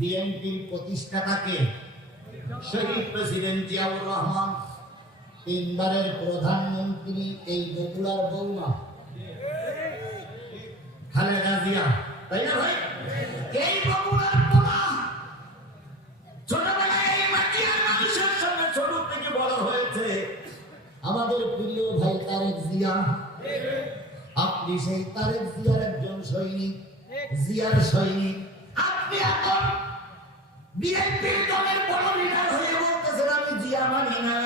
বিএনপির প্রতিষ্ঠাতাকে শহীদ প্রেসিডেন্ট জিয়াউর রহমান, তিনবারের প্রধানমন্ত্রী এই বগুড়ার বৌমা খালেদা জিয়া, তাই না ভাই? এই বগুড়ার বৌমা ছোটবেলায় এই মাটির মানুষের সঙ্গে ছোট থেকে বড় হয়েছে আমাদের প্রিয় ভাই তারেক জিয়া। আপনি সেই তারেক জিয়ার একজন সৈনিক, জিয়ার সৈনিক। আপনি এখন বিএনপির দলের বড় লিডার হয়ে বলতেছেন আমি জিয়া মানি না,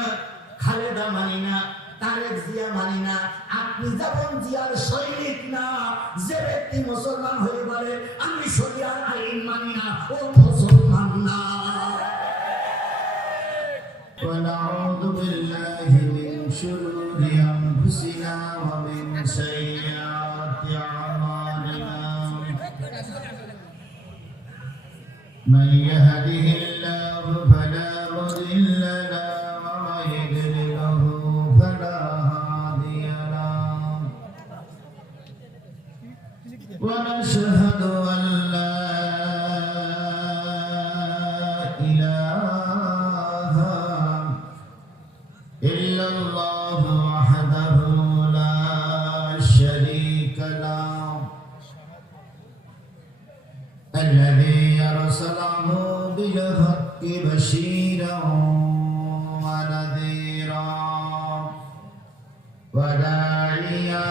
খালেদা মানি না, তারেক জিয়া মানি না। আপনি যখন জিয়ার সৈনিক না, যে ব্যক্তি মুসলমান হয়ে বলে আমি শরিয়ার আইন মানি না, ও মুসলমান না। ونعوذ بالله من شرور أنفسنا ومن سيئات أعمالنا من يهده الله فلا مضل له ومن يضلله فلا هادي له ونشهد أن لا إله إلا الله وحده لا شريك له الذي أرسله بالحق بشيرا ونذيرا وداعيا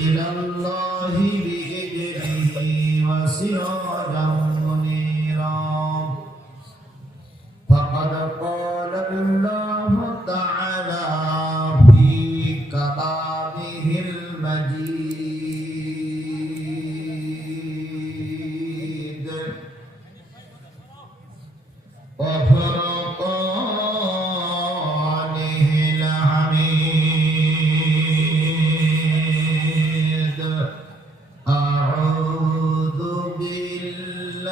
إلى الله بإذنه وسراجا منيرا فقد قال الله تعالى في كلامه المجيد وفرقانه الحميد أعوذ بالله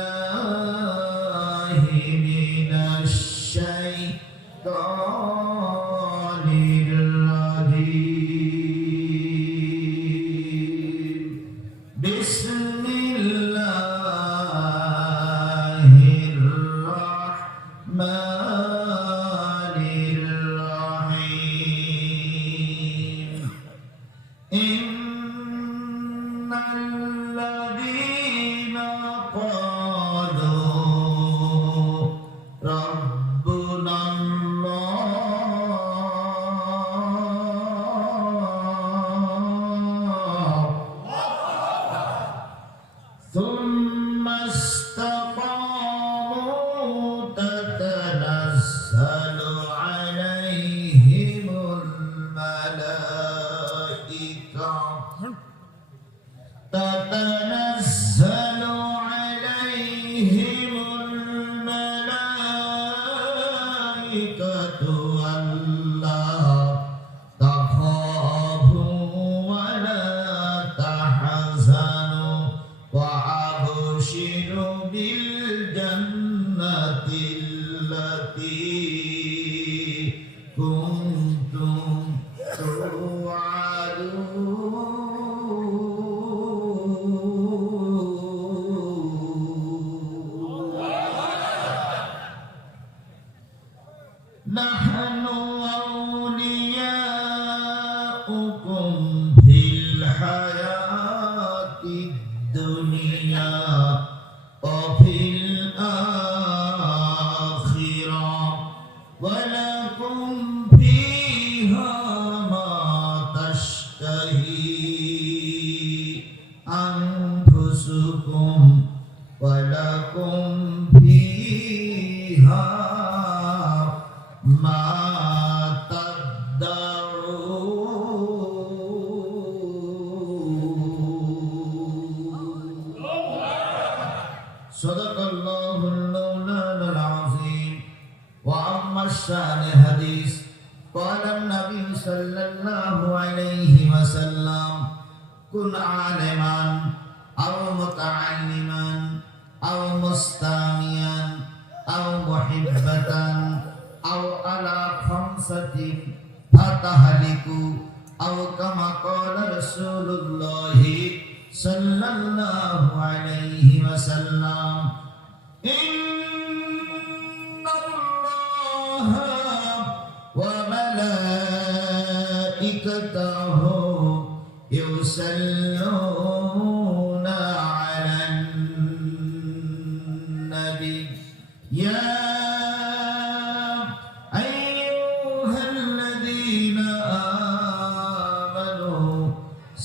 من الشيطان الرجيم بسم الله الرحمن الرحيم إن الذين قالوا ربنا الله ثم استقاموا تتنزل عليهم الملائكة ألا تخافوا ولا تحزنوا وأبشروا بالجنة التي كنتم توعدون نحن أولياؤكم في الحياة الدنيا وفي الآخرة ولكم فيها ما تشتهي أنفسكم ولكم فيها ما تدعون صدق الله المولانا العظيم وعم الشان حديث قال النبي صلى الله عليه وسلم كن عالما أو متعلما أو مستاميا أو محبة أو على خمسة فتهلكوا أو كما قال رسول الله صلى الله عليه وسلم ইন্নাল্লাহা ওয়া মালাইকাতাহু ইউসাল্লুনা আলান নবী ইয়া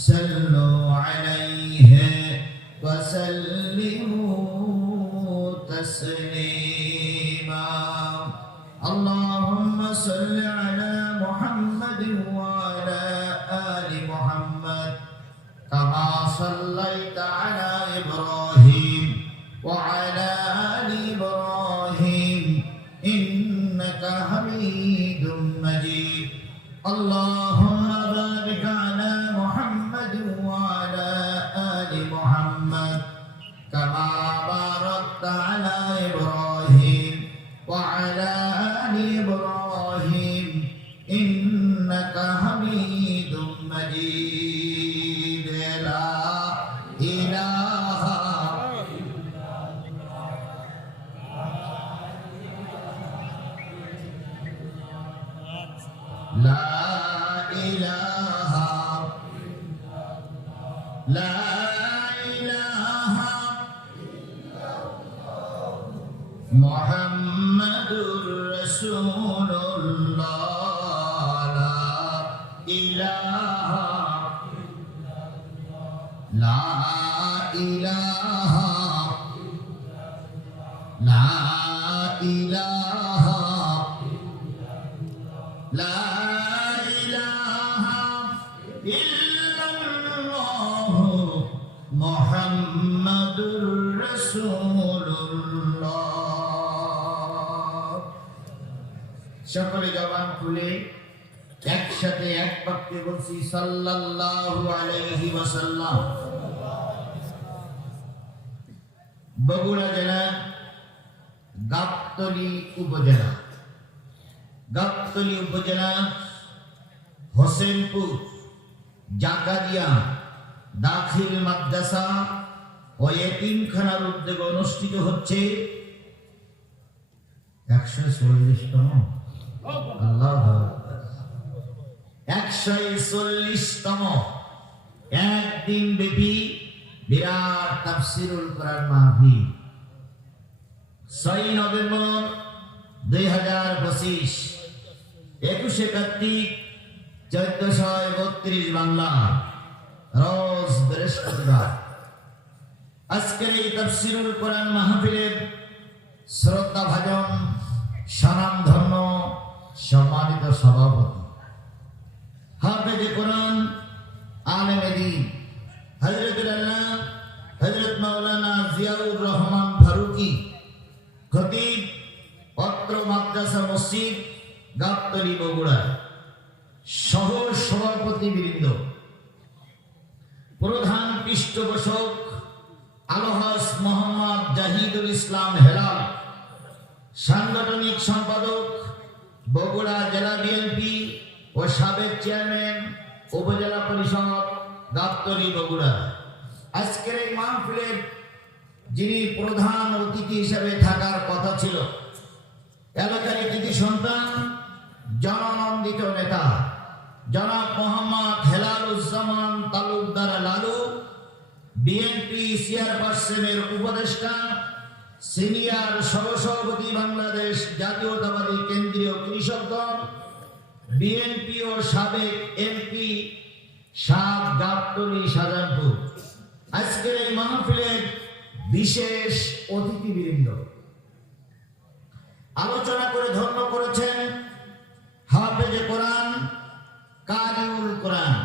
صلوا عليه وسلموا تسليما اللهم صل على محمد وعلى آل محمد كما صليت على إبراهيم وعلى آل إبراهيم إنك حميد مجيد اللهم بارك على محمد وعلى آل محمد كما باركت على إبراهيم وعلى آل إبراهيم إنك حميد مجيد لا إله لا إله لا إله محمد رسول الله لا إله لا إله لا إله لا মুহাম্মাদুর রাসূলুল্লাহ সকলে জবান খুলে একসাথে এক বাক্যে বলছি সাল্লাল্লাহু আলাইহি ওয়াসাল্লাম। বগুড়া জেলা গাবতলী উপজেলা হোসেনপুর জাকারিয়া দাখিল মাদ্রাসা ও এতিমখানার উদ্যোগে অনুষ্ঠিত হচ্ছে 140তম 140তম একদিন ব্যাপী বিরাট তাফসীরুল কোরআন মাহফিল 6 নভেম্বর 2025 21 কার্তিক 1432 বাংলা রোজ বৃহস্পতিবার। আজকের এই তাফসীরুল কোরআন মাহফিলের শ্রদ্ধাভাজন স্বনামধন্য সম্মানিত সভাপতি হাফেজে কোরআন আলেমে দ্বীন হযরতুল আল্লাহ হযরত মাওলানা জিয়াউর রহমান ফারুকী খতিব অত্র মাদ্রাসা মসজিদ গাবতলী বগুড়া সহ সভাপতিবৃন্দ, প্রধান পৃষ্ঠপোষক আলহাজ মোহাম্মদ জাহিদুল ইসলাম হেলাল, সাংগঠনিক সম্পাদক বগুড়া জেলা বিএনপি ও সাবেক চেয়ারম্যান উপজেলা পরিষদ গাবতলী বগুড়া। আজকের এই মাহফিলের যিনি প্রধান অতিথি হিসেবে থাকার কথা ছিল, এলাকার কৃতি সন্তান জননন্দিত নেতা জনাব মোহাম্মদ হেলালুজ্জামান তালুকদার লালু, বিএনপি চেয়ারপারসনের উপদেষ্টা, সিনিয়র সহসভাপতি বাংলাদেশ জাতীয়তাবাদী কেন্দ্রীয় কৃষক দল, বিএনপি ও সাবেক এমপি সাত গাবতলী শাহজাহানপুর। আজকের এই মাহফিলের বিশেষ অতিথিবৃন্দ আলোচনা করে ধন্য করেছেন হাফেজে কোরআন কারিউল কোরআন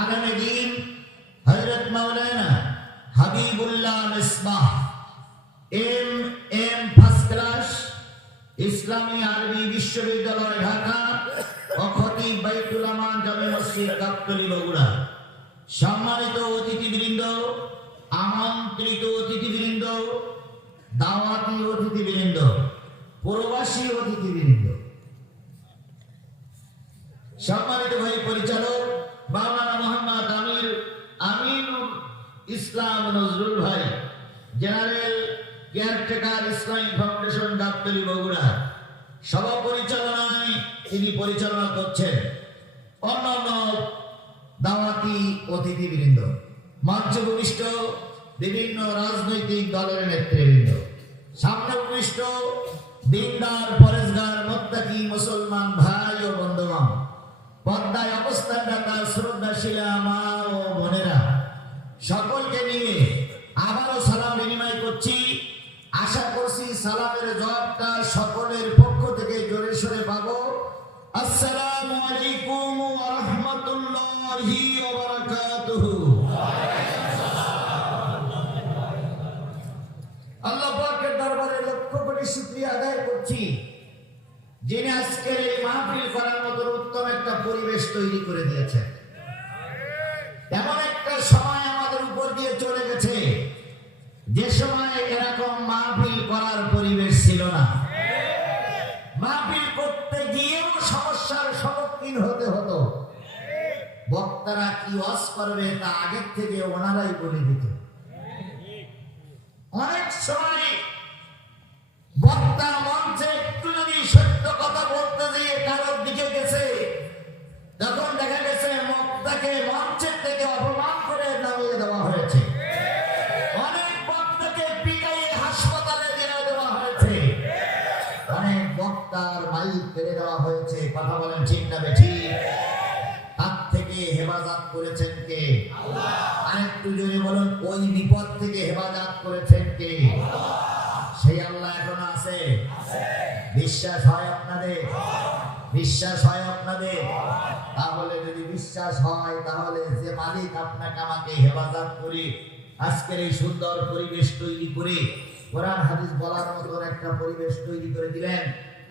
আলেমে দ্বীন হযরত মাওলানা Habibullah Misbah M first class ইসলামী আরবি বিশ্ববিদ্যালয় ঢাকা ও খতিব বাইতুল আমান জামে মসজিদ গাবতলী বগুড়া। সম্মানিত অতিথিবৃন্দ, আমন্ত্রিত অতিথিবৃন্দ, দাওয়াতি অতিথিবৃন্দ, প্রবাসী অতিথিবৃন্দ, সম্মানিত ভাই পরিচালক মাওলানা মোহাম্মদ আমিনুল ইসলাম নজরুল ভাই, general caretaker Islamic Foundation Gabtali Bogura সভা পরিচালনায় তিনি পরিচালনা করছেন। অন্যান্য দাওয়াতি অতিথিবৃন্দ, মঞ্চ ভূমিষ্ঠ বিভিন্ন রাজনৈতিক দলের নেতৃবৃন্দ, সামনে ভূমিষ্ঠ দিনদার পরেশগার মুত্তাকি মুসলমান ভাই ও বন্ধুগণ, পর্দায় অবস্থানরত শ্রদ্ধাশীলা মা ও বোনেরা, সকলকে নিয়ে আবারও সালাম বিনিময় করছি। আশা করছি সালামের জবাবটা সকলের পক্ষ থেকে জোরে সোরে পাবো। আসসালামু আলাইকুম ওয়া রাহমাতুল্লাহি ওয়া বারাকাতুহু। আল্লাহ পাকের দরবারে লক্ষ কোটি শুকরিয়া আদায় করছি, যিনি আজকের এই মাহফিল করার মতো উত্তম একটা পরিবেশ তৈরি করে দিয়েছেন। এমন একটা সময় আমাদের উপর দিয়ে চলে গেছে যে সময় এরকম মাহফিল করার পরিবেশ ছিল না। মাহফিল করতে গিয়েও সমস্যার সম্মুখীন হতে হতো। বক্তারা কি ওয়াজ করবে তা আগের থেকে ওনারাই বলে দিত। অনেক সময় বক্তা মঞ্চে একটু যদি সত্য কথা বলতে গিয়ে কারোর দিকে গেছে, তখন দেখা গেছে বক্তাকে মঞ্চের থেকে অপমান করে নামিয়ে দেওয়া হয়েছে। অনেক বক্তাকে পিটাইয়ে হাসপাতালে নিয়ে দেওয়া হয়েছে। অনেক বক্তার মাইক কেড়ে দেওয়া হয়েছে। কথা বলেন ঠিক না বেঠিক? হাত থেকে হেফাজত করেছেন কে? আল্লাহ। আরেকটু জোরে বলুন, ওই বিপদ থেকে হেফাজত করেছেন কে? সেই আল্লাহ এখনো আছে। বিশ্বাস হয় আপনাদের? বিশ্বাস হয় আপনাদের? তাহলে যদি বিশ্বাস হয়, তাহলে যে মালিক আপনাকে আমাকে হেফাজত করে আজকের এই সুন্দর পরিবেশ তৈরি করে কোরআন হাদিস বলার মতো একটা পরিবেশ তৈরি করে দিলেন,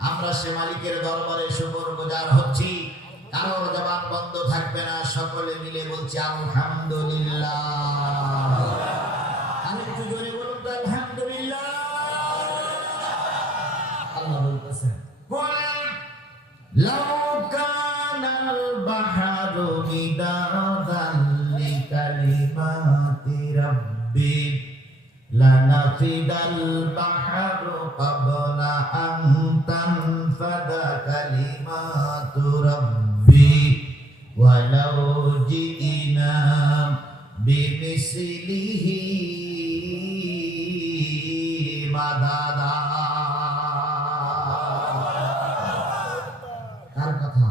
আমরা সে মালিকের দরবারে শুকরগুজার হচ্ছি। কারোর জবান বন্ধ থাকবে না, সকলে মিলে বলছি আলহামদুলিল্লাহ। আরেকটু জোরে বলুন তো আলহামদুলিল্লাহ। আল্লাহ বলতেছেন, লাউ কানাল বাহরু মিদাদান লিকালিমাতি রাব্বি লানাফিদাল বাহরু ক্বাবলা আন তানফাদা কালিমাতু রাব্বি ওয়ালাউ জিনা বিমিসলিহি মাদাদা। কার কথা?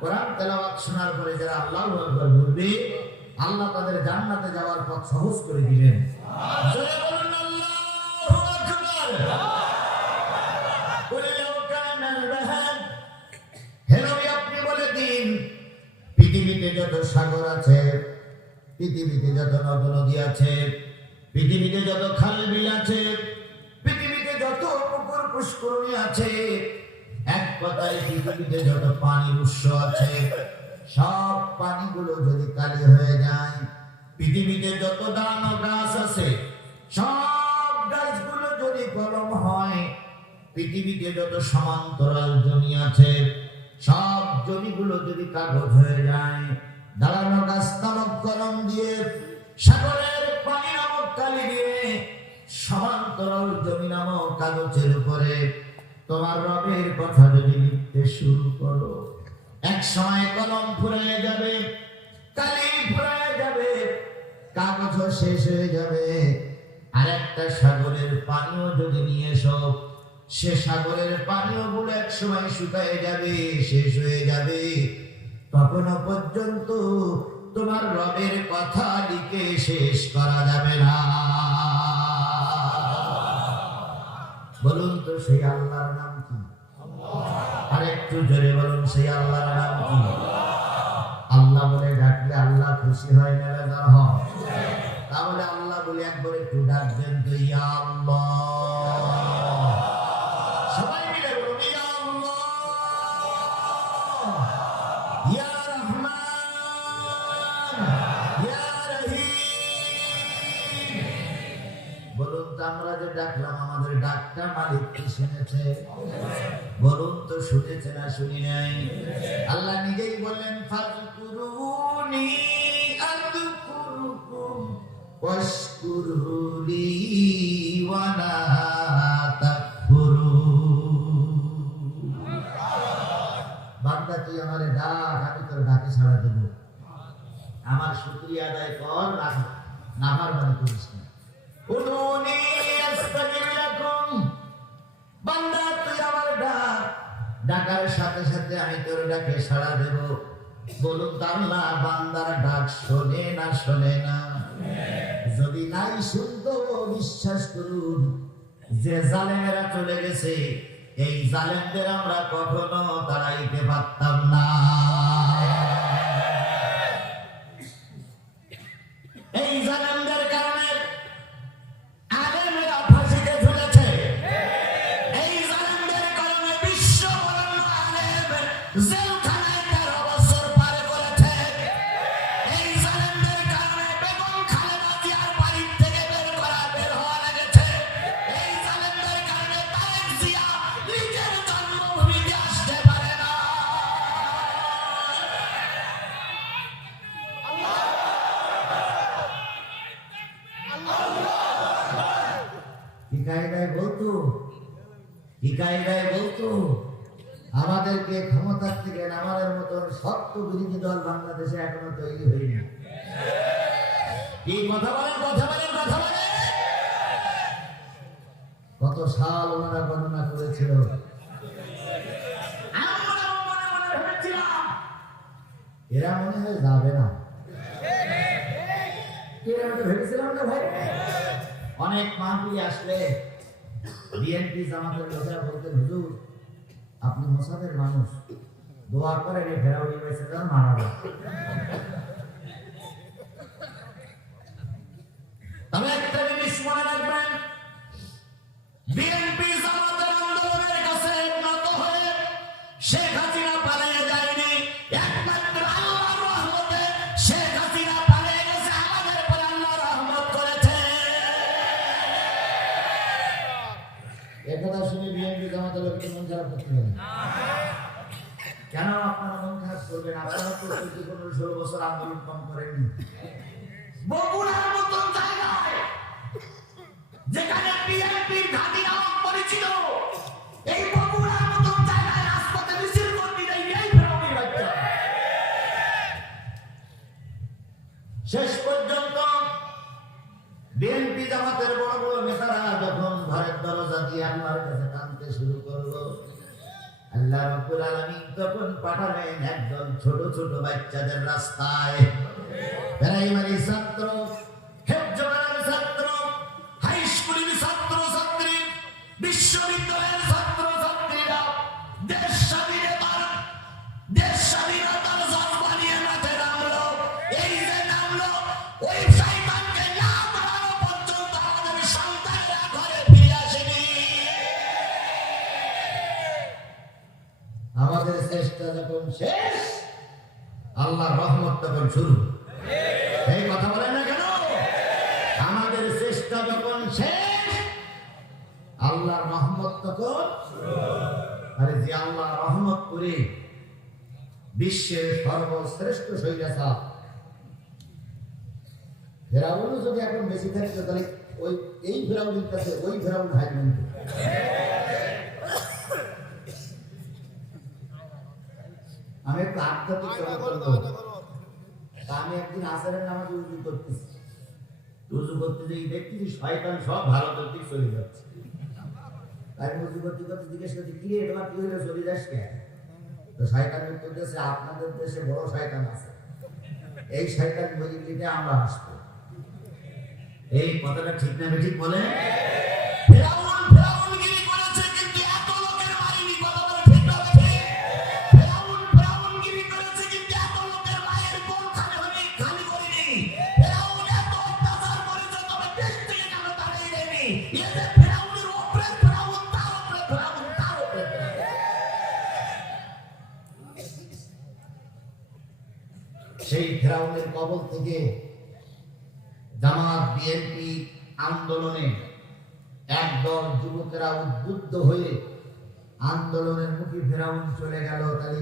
কোরআন তেলাওয়াত শোনার পরে যারা আল্লাহু আকবার বলবে, আল্লাহ তাদের জান্নাতে যাওয়ার পথ সহজ করে দিবেন। জোরে বলুন আল্লাহু আকবার। কুল লাউ কানাল বাহর, হে নবী আপনি বলে দিন, পৃথিবীতে যত সাগর আছে, পৃথিবীতে যত নদ-নদী আছে, পৃথিবীতে যত খাল-বিল আছে, পৃথিবীতে যত পুকুর পুষ্করণী আছে, এক কথায় পৃথিবীতে যত পানির উৎস আছে, সব পানিগুলো যদি কালি হয়ে যায়, পৃথিবীতে যত দানো গাছ আছে, সব গাছগুলো যদি কলম হয়, পৃথিবীতে যত সমান্তরাল জমি আছে, সব জমিগুলো যদি কাগজ হয়ে যায়, দাঁড়ানো গাছ নামক কলম দিয়ে, সাগরের পানি নামক কালি দিয়ে, সমান্তরাল জমি নামক কাগজের উপরে তোমার রবের কথা যদি লিখতে শুরু করো, এক সময় কলম ফুরায় যাবে, কালি ফুরায় যাবে, কাগজ শেষ হয়ে যাবে। আর একটা সাগরের পানিও যদি নিয়ে এসো, সে সাগরের পানিও গুলো এক সময় শুকায় যাবে, শেষ হয়ে যাবে। তখনও পর্যন্ত তোমার রবের কথা লিখে শেষ করা যাবে না। বলুন তো সেই আল্লাহর নাম কি? আরেকটু জোরে বলুন, সেই আল্লাহর নাম কি? আল্লাহ বলে ডাকলে আল্লাহ খুশি হয় না বেজার হয়? তাহলে আল্লাহ বলে একবার একটু ডাকবেন তো, ইয়া আল্লাহ। সবাই মিলে বলুন, ইয়া আল্লাহ, ইয়া রহমান, ইয়া রহিম। বলুন তো আমরা যে ডাকলাম, আমাদের ডাকটা মালিক কি শুনেছে? বলুন তো শুনেছে না শুনি নাই? আল্লাহ নিজেই বললেন, ফাযকুরুনি আযকুরুকুম ওয়াশকুরুলি ওয়ালা ডাক, আমি তোর ডাকে সাড়া দেব। আমার শুকরিয়া আদায় কর, নাফরমানি করিস না। উদুনি আস্তাজিব লাকুম, বান্দা তুই আমার ডাকার সাথে সাথে আমি তোর ডাকে সাড়া দেব। বলুন তো আল্লাহ বান্দার ডাক শোনে না শোনে না? যদি নাই শুনতো, বিশ্বাস করুন যে জালেমেরা চলে গেছে, এই জালেমদের আমরা কখনো তাড়াইতে পারতাম না। এই জালেমদের কারণে আলেমেরা ফাঁসিতে ঝুলেছে। এই জালেমদের কারণে বিশ্ব বরেণ্য আলেম জেলখানায় 13 বছর পার করেছে। এই জালেমদের কারণে বেগম খালেদা জিয়ার বাড়ি থেকে বের হওয়া লেগেছে। এই জালেমদের কারণে তারেক জিয়া নিজের জন্মভূমিতে আসতে পারে না। হিকায়দায় বলতো আমাদেরকে ক্ষমতার থেকে নামানোর মতন শক্ত বিরোধী দল বাংলাদেশে এখনো তৈরি হয়নি। কি কথা বলেন, কথা বলেন, কথা বলেন। কত সাল ওনারা বর্ণনা করেছিল। আমরা মনে মনে ভেবেছিলাম এরা মনে হয় যাবে না। ভেবেছিলাম না ভাই। অনেক মাহফিল আসলে বিএনপি জামাতের লোকেরা বলতেন, হুজুর আপনি মোসাফের মানুষ, দোয়া করেন এই ফেরাউনি বেঁচে যান, মারা যান। তবে একটা জিনিস মনে রাখবেন, বিএনপি জামাতের আন্দোলনের কাছে নত হয়ে শেখ হাসিনা পালিয়ে যায়নি। একমাত্র আল্লাহর রহমতে শেখ হাসিনা পালিয়ে গেছে, আমাদের পর আল্লাহ রহমত করেছে। একথা শুনে বিএনপি জামাতের লোককে মন খারাপ করতে হবে কেন? আপনারা মন খারাপ করবেন? আপনারা তো 15-16 বছর আন্দোলন কম করেননি। বগুড়ার মতন জায়গায় যেখানে বিএনপি ঘাঁটি নাম পরিচিত, এই বগুড়ার মতন জায়গায় রাজপথে মিছিল করতে দেয় এই ফেরাউনি বাচ্চা। শেষ পর্যন্ত বিএনপি জামাতের বড় বড় নেতারা যখন ঘরের দরজা দিয়ে আল্লাহর কাছে টানতে শুরু করলো, আল্লাহ রাব্বুল আলামিন তখন পাঠালেন একদল ছোট ছোট বাচ্চাদের রাস্তায়। প্রাইমারি ছাত্র, হেফজোয়ানের ছাত্র, হাই স্কুলের ছাত্র ছাত্রী, বিশ্ববিদ্যালয়ের ছাত্র ছাত্রীরা দেশ স্বাধীনতার জজবা নিয়ে মাঠে নামলো। এই যে নামলো, ওই শয়তানকে না মারানো পর্যন্ত আমাদের সন্তানেরা ঘরে ফিরে আসেনি। আমাদের চেষ্টা যখন শেষ, আল্লাহর রহমত তখন শুরু। এই কথা বলেন না কেন? আমাদের চেষ্টা যখন শেষ, আল্লাহর রহমত তখন। আরে যে আল্লাহ রহমত করে বিশ্বের সর্বশ্রেষ্ঠ স্বৈরাচার ফেরাউন যদি এখন বেশি থাকতো, তাহলে এই ফেরাউনের কাছে ওই ফেরাউন হাই মানত। আমি একটু আধ্যাত্মিক, আমি একদিন আসরের নামাজে উজু করতেছি, দেখতেছি শয়তান সব ভারতের দিক চলে যাচ্ছে। তাই উজু করতে করতে জিজ্ঞেস করছি, কি রে তোমার কি হইলো, চলে যাস কে? তো শয়তান উত্তর দিয়েছে, আপনাদের দেশে বড় শয়তান আছে, এই শয়তান বইগুলিতে আমরা আসবো। এই কথাটা ঠিক না ঠিক বলে? সেই ফেরাউনের কবল থেকে জামাত বিএনপি আন্দোলনে একদল যুবকেরা উদ্বুদ্ধ হয়ে আন্দোলনের মুখে ফেরাউন চলে গেল। তাহলে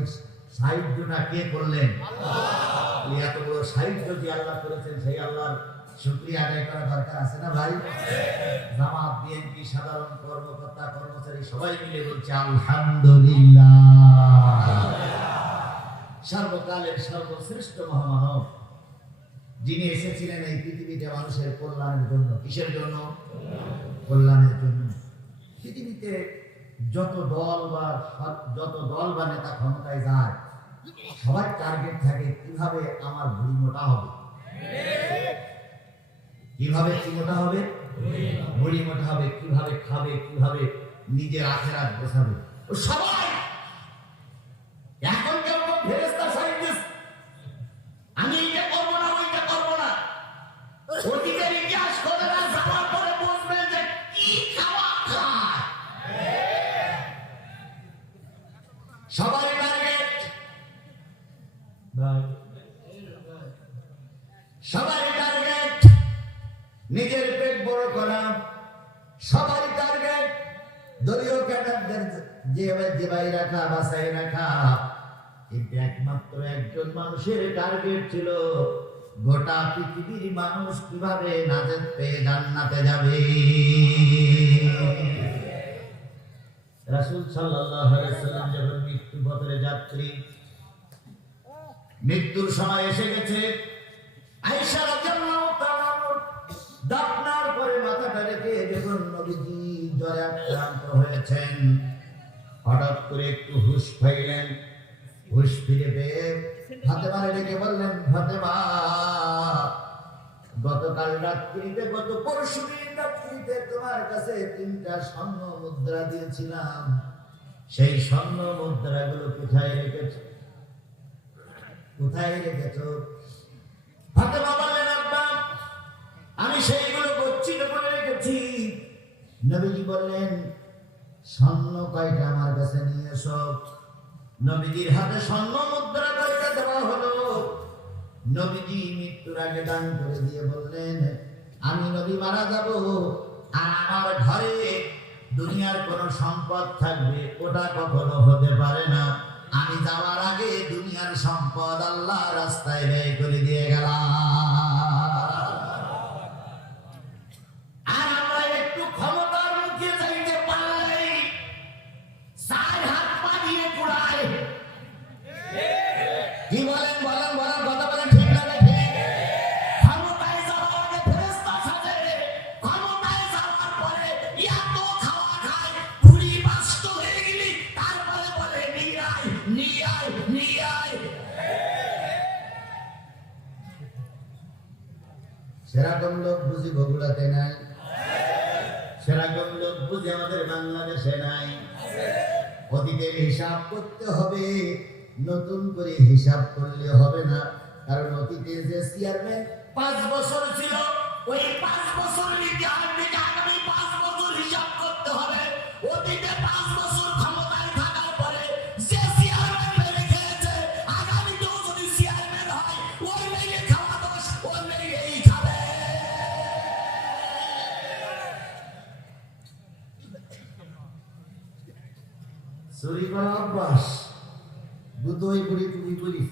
সাহায্যটা কে করলেন? আল্লাহ। এত বড় সাহায্য যে আল্লাহ করেছেন, সেই আল্লাহর শুকরিয়া আদায় করা দরকার আছে না ভাই? জামাত বিএনপি সাধারণ কর্মকর্তা কর্মচারী সবাই মিলে বলছে আলহামদুলিল্লাহ। সর্বকালের সর্বশ্রেষ্ঠ মহামানব, যিনি এসেছিলেন এই পৃথিবীতে মানুষের কল্যাণের জন্য। কিসের জন্য? কল্যাণের জন্য। পৃথিবীতে যত দল বা নেতা ক্ষমতায় যায়, সবার টার্গেট থাকে কিভাবে আমার ভুঁড়ি মোটা হবে, কিভাবে কি মোটা হবে, ভুঁড়ি মোটা হবে, কিভাবে খাবে, কিভাবে নিজের আখেরাত গোছাবে। সবাই এখন কেউ ফেরেশতা সাইন্টিস্ট, আমি এটা করবো না, ওইটা করবো না, অতীতের ইতিহাস করে না, যাওয়ার পরে বুঝবেন যে কি খাওয়া খায়। সবারই টার্গেট, সবারই টার্গেট নিজের পেট বড় করা, সবারই টার্গেট দলীয় ক্যাডারদের জেবাই রাখা, বাসাই রাখা। কিন্তু একমাত্র একজন মানুষের টার্গেট ছিল গোটা পৃথিবীর মানুষ কিভাবে নাজাত পেয়ে জান্নাতে যাবে। রাসূল সাল্লাল্লাহু আলাইহি ওয়াসাল্লাম যখন মৃত্যু পথের যাত্রী, মৃত্যুর সময় এসে গেছে, আয়েশা রাদিয়াল্লাহু তাআলা দাফনার পরে মাথাটা রেখে যখন নবীজি জ্বরে আক্রান্ত হয়েছেন, হঠাৎ করে একটু হুঁশ পাইলেন। হুঁশ ফিরে পেয়ে ফাতেমারে ডেকে বললেন, ফাতেমা, গতকাল রাত্রিতে, গত পরশুদিন রাত্রিতে তোমার কাছে 3টা স্বর্ণ মুদ্রা দিয়েছিলাম, সেই স্বর্ণ মুদ্রাগুলো কোথায় রেখেছো, কোথায় রেখেছো? ফাতেমা বললেন, আব্বা, আমি সেইগুলো গচ্ছিত করে রেখেছি। নবীজি বললেন, স্বর্ণ কয়টা আমার কাছে নিয়ে এসো। নবীজির হাতে স্বর্ণ মুদ্রা কয়টা দেওয়া হলো। নবীজি মৃত্যুর আগে দান করে দিয়ে বললেন, আমি নবী মারা যাব, আর আমার ঘরে দুনিয়ার কোন সম্পদ থাকবে, ওটা কখনো হতে পারে না। আমি যাওয়ার আগে দুনিয়ার সম্পদ আল্লাহ রাস্তায় ব্যয় করে দিয়ে গেলাম। আর আমরা একটু ক্ষমতার মুখে যাইতে পারলেই চার হাত পা দিয়ে কুড়ায়। কি বলেন, বলেন, বলেন, কথা বলেন, ঠিক না ঠিক? ক্ষমতায় যাওয়ার আগে ফেরেশতা সাজে, ক্ষমতায় যাওয়ার পরে এত খাওয়া খায়, ভুঁড়ি বাস্ত হয়ে গেলি, তারপরে বলে নিয়ে আয়, নিয়ে আয়, নিয়ে আয়। সেরকম লোক বুঝি বগুড়াতে নাই, সেরকম লোক বুঝি আমাদের বাংলাদেশে নাই। অতীতের হিসাব করতে হবে, নতুন করে হিসাব করলে হবে না। কারণ অতীতে যে চেয়ারম্যান 5 বছর ছিল, ওই 5 বছরের ইতিহাস থেকে আগামী 5 বছর হিসাব করতে হবে। অতীতে 5 বছর ক্ষমতায় থাকার পরে যে চেয়ারম্যান মেরে খেয়েছে, আগামীতেও যদি চেয়ারম্যান হয়, ওই মেরে খাওয়া দোষ, ওই মেরেই খাবে। চুরি করা অভ্যাস, দুটোই বুড়ি তুমি বলিস,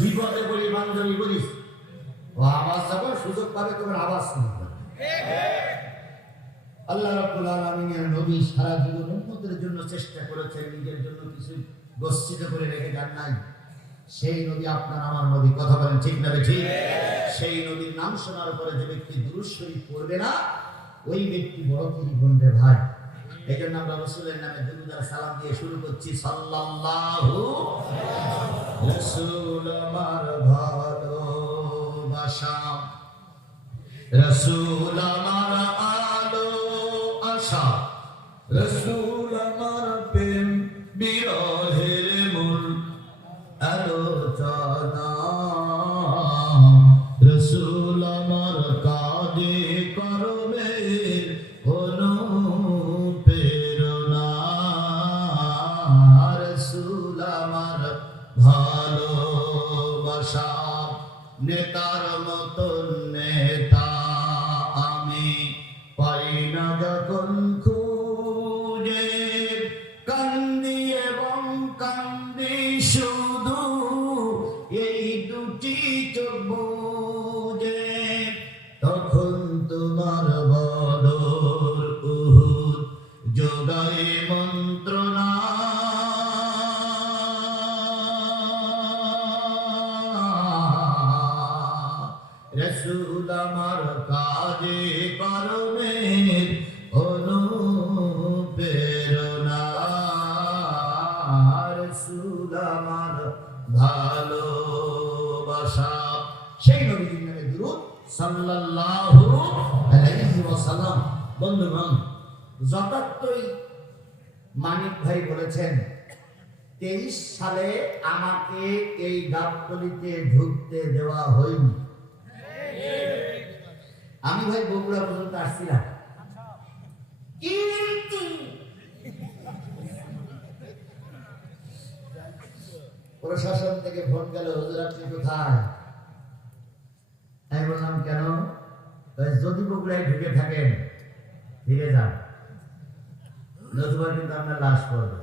বিপদে বলি বান্ধবী বলিস, ও আওয়াজ যখন সুযোগ পাবে তোমার আওয়াজ শুনবে। আল্লাহ রাব্বুল আলামিনের নবী সারা জীবন উম্মতের জন্য চেষ্টা করেছেন, নিজের জন্য কিছু গচ্ছিত করে রেখে যান নাই। সেই নবী আপনার আমার নবী, কথা বলেন ঠিক না ঠিক? সেই নবীর নাম শোনার পরে যে ব্যক্তি দুরূদ শরীফ পড়বে না, ওই ব্যক্তি বড় কৃপণ রে ভাই। এই জন্য আমরা রাসূলের নামে দুরূদ আর সালাম দিয়ে শুরু করছি, সাল্লাল্লাহু রাসূল আমার ভালোবাসা, রাসূল আমার আলো আশা, রাসূল আমার প্রেম বিরহের মূল আলোচনা, রাসূল আমার কাজে কর্মের অনুপ্রেরণা, রাসূল আমার ভালোবাসা। নেতার মতন নেতা আমি পাই না যখন খুঁজে, কান্দি এবং কান্দি শুধু এই দুটি চোখ বুজে, তখন তোমার বদর উহুদ যোগায় মন্ত্রণা, বন্ধুগণ, যথার্থই মানিক ভাই বলেছেন 23 সালে আমাকে এই গাবতলীতে ঢুকতে দেওয়া হয়নি। আমি ভাই বগুড়া পর্যন্ত আসছিলাম, কিন্তু প্রশাসন থেকে ফোন গেল, হুজুর আপনি কোথায়? আমি বললাম কেন? যদি বগুড়ায় ঢুকে থাকেন ফিরে যান, নতুবা কিন্তু আপনার লাশ পড়বে।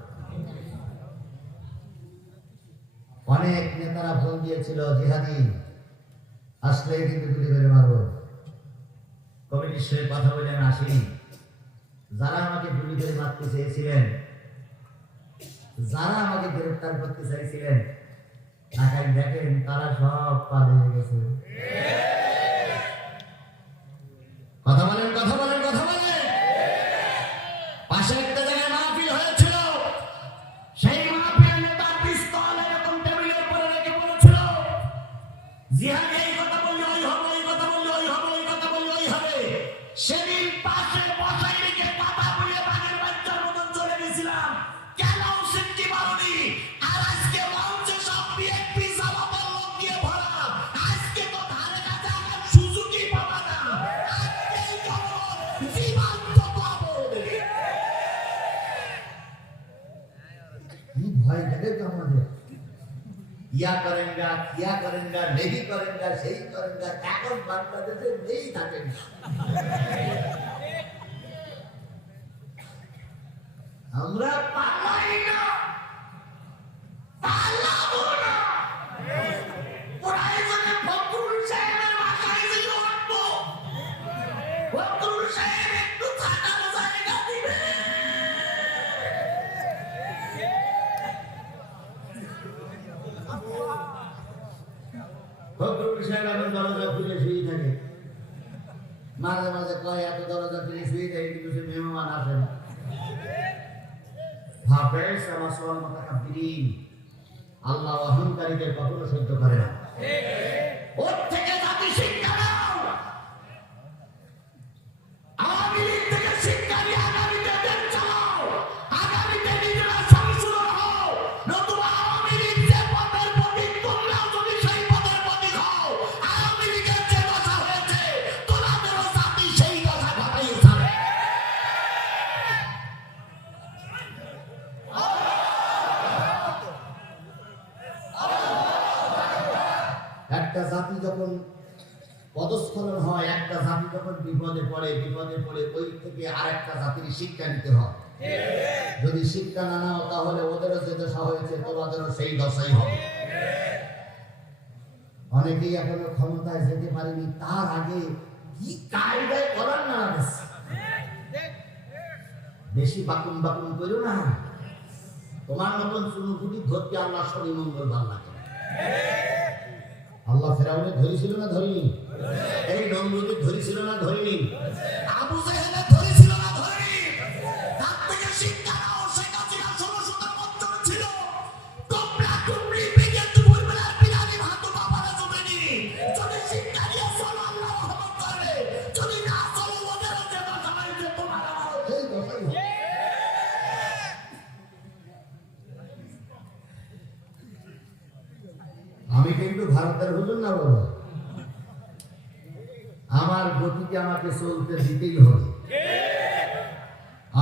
অনেক নেতারা ফোন দিয়েছিল, জিহাদি আসলে কিন্তু গুলি করে মারবো। কমিটির সঙ্গে কথা বলে আমি আসিনি। যারা আমাকে গুলি করে মারতে চেয়েছিলেন, যারা আমাকে গ্রেফতার করতে চাইছিলেন, ঢাকায় দেখেন তারা সব পালিয়ে গেছে। কথা বলেন, কথা বলেন, কথা বলেন। পাশে একটা জায়গায় মাহফিল হয়েছিল, সেই মাহফিলের নেতা পিস্তল এরকম টেবিলের উপরে রেখে বলেছিল, জিহাদ এই কথা বললে ওই হবে, এই কথা বললে ওই হবে, এই কথা বললে ওই হবে। সেদিন পাশে বসাই রেখে কথা বলে বাঘের বাচ্চার মতন চলে গেছিলাম, কেন সিদ্ধি মারুনি? আর আজকে মঞ্চে সব বিএনপি জামাতের লোক দিয়ে ভরা, আজকে তো ধারে কাছে আমার সুযোগই পাবা না। আজকেই জনগণ জীবন্ত পাবো। কি ভয় লাগে তো আমাদের, ইয়া করেঙ্গা, কিয়া করেঙ্গা, নেহি করেঙ্গা, সেই করেঙ্গা, এখন বাংলাদেশে নেই থাকেন। আমরা পালাই না, পালাবো না। প্রয়োজনে ফখরুল সাহেবের বাসায় গিয়ে উঠবো, ফখরুল সাহেব একটু থাকার জায়গা দিবে। ফখরুল সাহেব এখন দরজা খুলে শুয়ে থাকে, মাঝে মাঝে কয় এত দরজা খুলে শুয়ে থাকে, কিন্তু সে মেহমান আসে না। হাফেজ রাসূল মুতাকাব্বিরিন, আল্লাহ অহংকারীদের কখনো সহ্য করে না। ওর থেকে জাতি শিক্ষা নাও, আওয়ামী লীগ থেকে শিক্ষা নিয়ে আগামীতে দেশ চালাও, আগামীতে নিজেরা সংশোধন হও, নতুবা আওয়ামী লীগ যে পথের প্রতীক, তোমরাও যদি সেই পথের প্রতীক হও, আওয়ামী লীগের যে দশা হয়েছে তোমাদেরও জাতি সেই দশা ঘটাই যাবে। একটা জাতি যখন পদস্খলন হয়, একটা জাতি যখন বিপদে পড়ে ওই থেকে আরেকটা জাতির শিক্ষা নিতে হয়। যদি শিক্ষা না নাও, তাহলে ওদেরও যে দশা হয়েছে তোমাদেরও সেই দশাই হবে। অনেকেই এখনো ক্ষমতায় যেতে পারেনি, তার আগে কি কায়দায় করার না বেশি বাকুম বাকুম করো না। তোমার মতন চুনুপুটি ধরতে আল্লাহ শনি মঙ্গলবার লাগে। আল্লাহ ফেরাউনে ধরেছিল না ধরেনি? এই নমরুদে ধরেছিল না ধরেনি? আবু জেহেলে ধরেছিল না ধরেনি? তার থেকে শিক্ষা নাও। শেখ হাসিনা 16 বছর ছিল, টুকরা টুকরি ভেঙে দুপুর বেলার বিরানি ভাত বাবারা জমেনি। যদি শিক্ষা নিয়ে চলো, আল্লাহ রহমত করবে। যদি না চলো, ওদের যে দশা হয়েছে তোমার আমারও সেই দশাই হবে। আমি কিন্তু ভারতের হুজুর না বলো, আমার গতিতে আমাকে চলতে দিতেই হবে।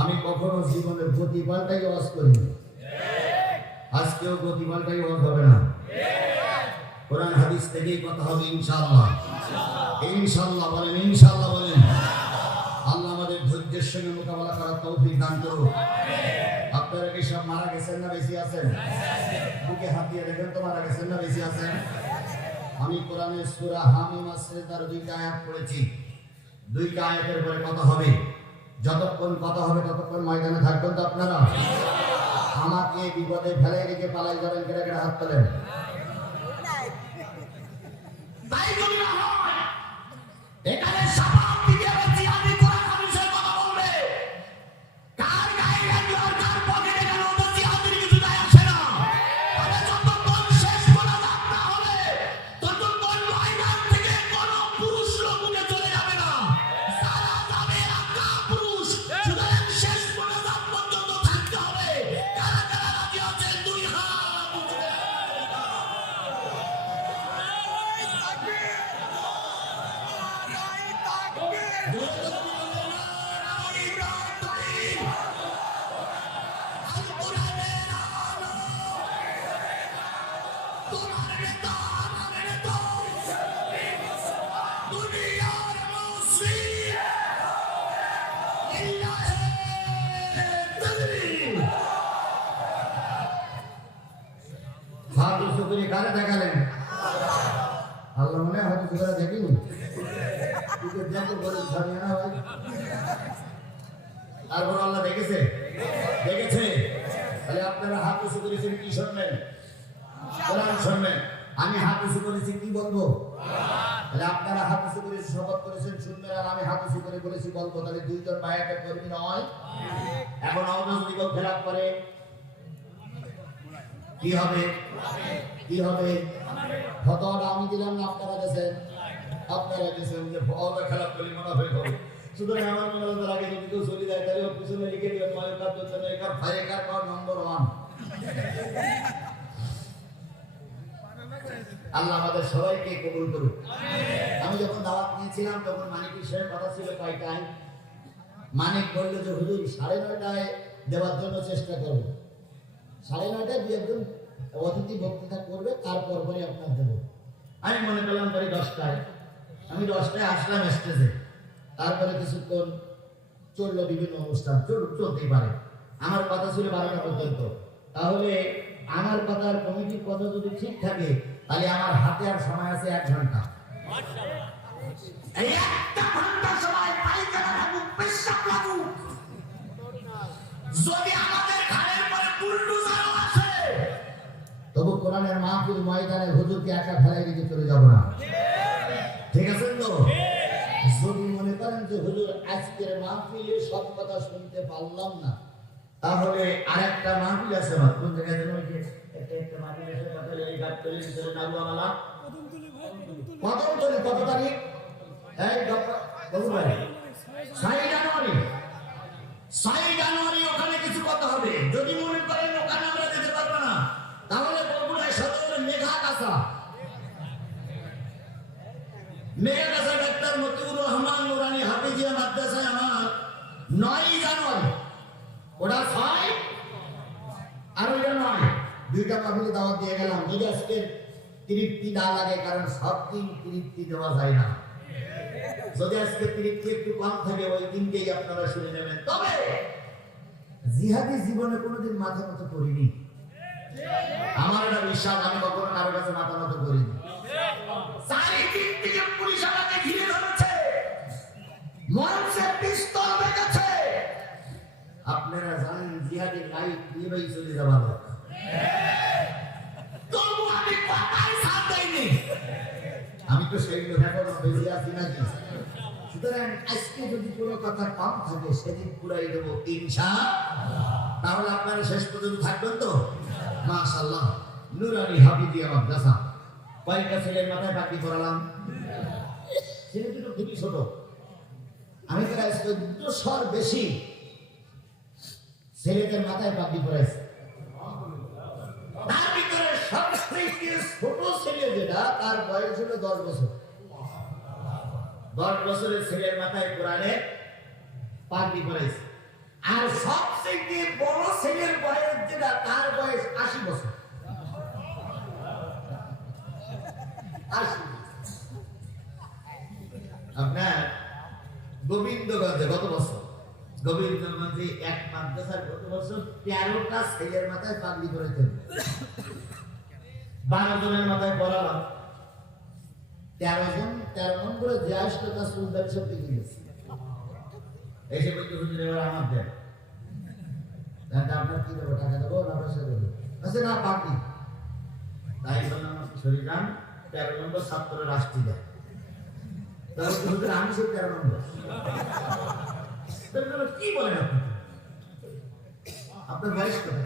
আমি কখনো জীবনের গতি পাল্টাই ওয়াজ করিনি, আজকেও গতি পাল্টাই ওয়াজ হবে না। কোরআন হাদিস থেকেই কথা হবে ইনশাআল্লাহ। ইনশাআল্লাহ বলেন, ইনশাআল্লাহ বলেন। আল্লাহ আমাদের ধৈর্যের সঙ্গে মোকাবেলা করার তৌফিক দান করুন। আপনারা কি সব মারা গেছেন না বেশি আছেন? বুকে হাত দিয়ে দেখেন তো, মারা গেছেন না বেশি আছেন? আমি কোরআনের সূরা হামিম আসরেদার 2টা আয়াত পড়েছি। 2টা আয়াতের পরে কথা হবে। যতক্ষণ কথা হবে ততক্ষণ ময়দানে থাকবেন তো আপনারা। আমাকে বিপদে ফেলে রেখে পালাই যাবেন, কেটে কেটে হাত তোলেন। তাই যদি না হয়, এখানে সাবাব দিতে হবে, জিহাদি কোরআন হাদিসের কথা বলবে। কার গায়ে লাগলো আর কার পকেটে গেল, ওদের জিহাদের কিছু যায় আসে না। তবে যতক্ষণ শেষ মোনাজাত না হবে, ততক্ষণ ময়দান থেকে কোনো পুরুষ লোক উঠে চলে যাবে না। যারা যাবে এরা কাপুরুষ, কারে দেখালেন? আল্লাহ মনে হয় হয়তো তোরা দেখিনি, তুই দেখো বলে ছাড়িয়ে না ভাই। তারপর আল্লাহ দেখেছে, দেখেছে। তাহলে আপনারা হাত উঁচু করেছেন কি শুনবেন? কোরআন শুনবেন। আমি হাত উঁচু করেছি কি বলবো? তাহলে আপনারা হাত উঁচু করে শপথ করেছেন শুনবেন, আর আমি হাত উঁচু করে বলেছি বলবো। তাহলে দুইজন বায়াতে কর্মী নয়। এখন আওয়াজ দিব খেলাপ করে কি হবে? কি হবে? ফতোয়াটা আমি দিলাম না আপনারা গেছেন? আপনারা গেছেন যে ফতোয়া খেলাপ করলে মনে হয় হবে। সুতরাং আমার মনে হয় আগে যদি কেউ চলে যায় তাহলে পিছনে লিখে দিবেন মালিকার জন্য একার ফাইকার পাওয়ার নম্বর 1। আল্লাহ আমাদের সবাইকে কবুল করুক। আমি যখন দাওয়াত নিয়েছিলাম তখন মানিকের সাহেব কথা ছিল কয়টায়? মানিক বললো যে হুজুর 9:30টায় দেওয়ার জন্য চেষ্টা করব। 9:30টায় দুই একজন অতিথি বক্তৃতা করবে, তারপর পরে আপনার দেবো। আমি মনে করলাম পরে 10টায়। আমি 10টায় আসলাম স্টেজে। তারপরে কিছুক্ষণ চললো বিভিন্ন অনুষ্ঠান, চলতেই পারে। আমার কথা ছিল 12টা পর্যন্ত। তাহলে আমার কথার কমিটির কথা যদি ঠিক থাকে তাহলে আমার হাতে আর সময় আছে 1 ঘন্টা। এই 1 ঘন্টা সময় পাইকারা লাগুক, পেশাব লাগুক। যদি আমাদের ঘাড়ের পরে বুলডোজার আছে তবু কোরআনের মাহফিল ময়দানে হুজুরকে একা ফেলাই রেখে চলে যাব না। ঠিক আছে তো? যদি মনে করেন যে হুজুর আজকের মাহফিলে সব কথা শুনতে পারলাম না, তাহলে আরেকটা মাহফিল আছে। কোন জায়গায় যেন একটা মাহফিল আছে, তাহলে এই গাবতলী ভিতরে নাগুয়ামালা কদমতলী। কত তারিখ? এই বলুন ভাই, 6 জানুয়ারি। 6 জানুয়ারি ওখানে কিছু কথা হবে। যদি মনে করেন ওখানে আমরা যেতে পারবো না, তাহলে বগুড়ায় সদরের মেঘাগাছা ডাক্তার মতিউর রহমান নুরানি হাফিজিয়া মাদ্রাসায় আমার 9 জানুয়ারি। ওটা 6 আর ওইটা 9, দুইটা মাহফিলে দাওয়াত দিয়ে গেলাম। যদি আজকে তৃপ্তি না লাগে, কারণ সব দিন তৃপ্তি দেওয়া যায় না। যদি আজকে তৃপ্তি একটু কম থাকে ওই দিনকেই আপনারা শুনে নেবেন। তবে জিহাদি জীবনে কোনোদিন মাথা নত করিনি। আমার এটা বিশ্বাস, আমি কখনো কারোর কাছে মাথা নত করিনি। চারিদিক থেকে পুলিশ আমাকে ঘিরে ধরেছে, মঞ্চে পিস্তল রেখেছে। আপনারা জানেন জিহাদি লাইফ নিয়েই চলে যাওয়া দরকার। তবু আমি কথাই সাথ দেইনি। আমি তো সেই লোক এখনো বেরিয়ে আসি নাকি। সুতরাং আজকে যদি কোনো কথা কম থাকে সেদিন পুরাই দেবো ইনশাআল্লাহ। তাহলে আপনারা শেষ পর্যন্ত থাকবেন তো? মাশাআল্লাহ। নুরানি হাফিজিয়া মাদ্রাসা কয়েকটা ছেলের মাথায় পাগড়ি পরালাম। ছেলে দুটো খুবই ছোট। আমি প্রায় 1400 বেশি ছেলেদের মাথায় পাগড়ি পরাইছি। তার ভিতরে সবথেকে ছোট ছেলে যেটা, তার বয়স হলো 10 বছর। 10 বছরের ছেলের মাথায় কোরআনে পাগড়ি পরাইছি। আর সবথেকে বড় ছেলের বয়স যেটা, তার বয়স 80 বছর। 80। আপনার গোবিন্দগঞ্জে গত বছর, গোবিন্দগঞ্জে এক মাদ্রাসার গত বছর 13টা ছেলের মাথায় পাগড়ি পরাইতে, 12 জনের মাথায় পরালাম। 13 জন 13 নম্বরে যে আসলো তার সুলতান সব দিকে গেছে। এসে বলতে হুজুর এবার আমার দেন। আপনার কি দেবো? টাকা দেবো না পয়সা দেবো? আচ্ছা না, পাগড়ি। তাই বললাম শরীর যান 13 নম্বর ছাত্র রাষ্ট্রী দেয়। তাহলে হুজুর আমি সেই 13 নম্বর। কি বলেন আপনি? আপনার বয়স কত?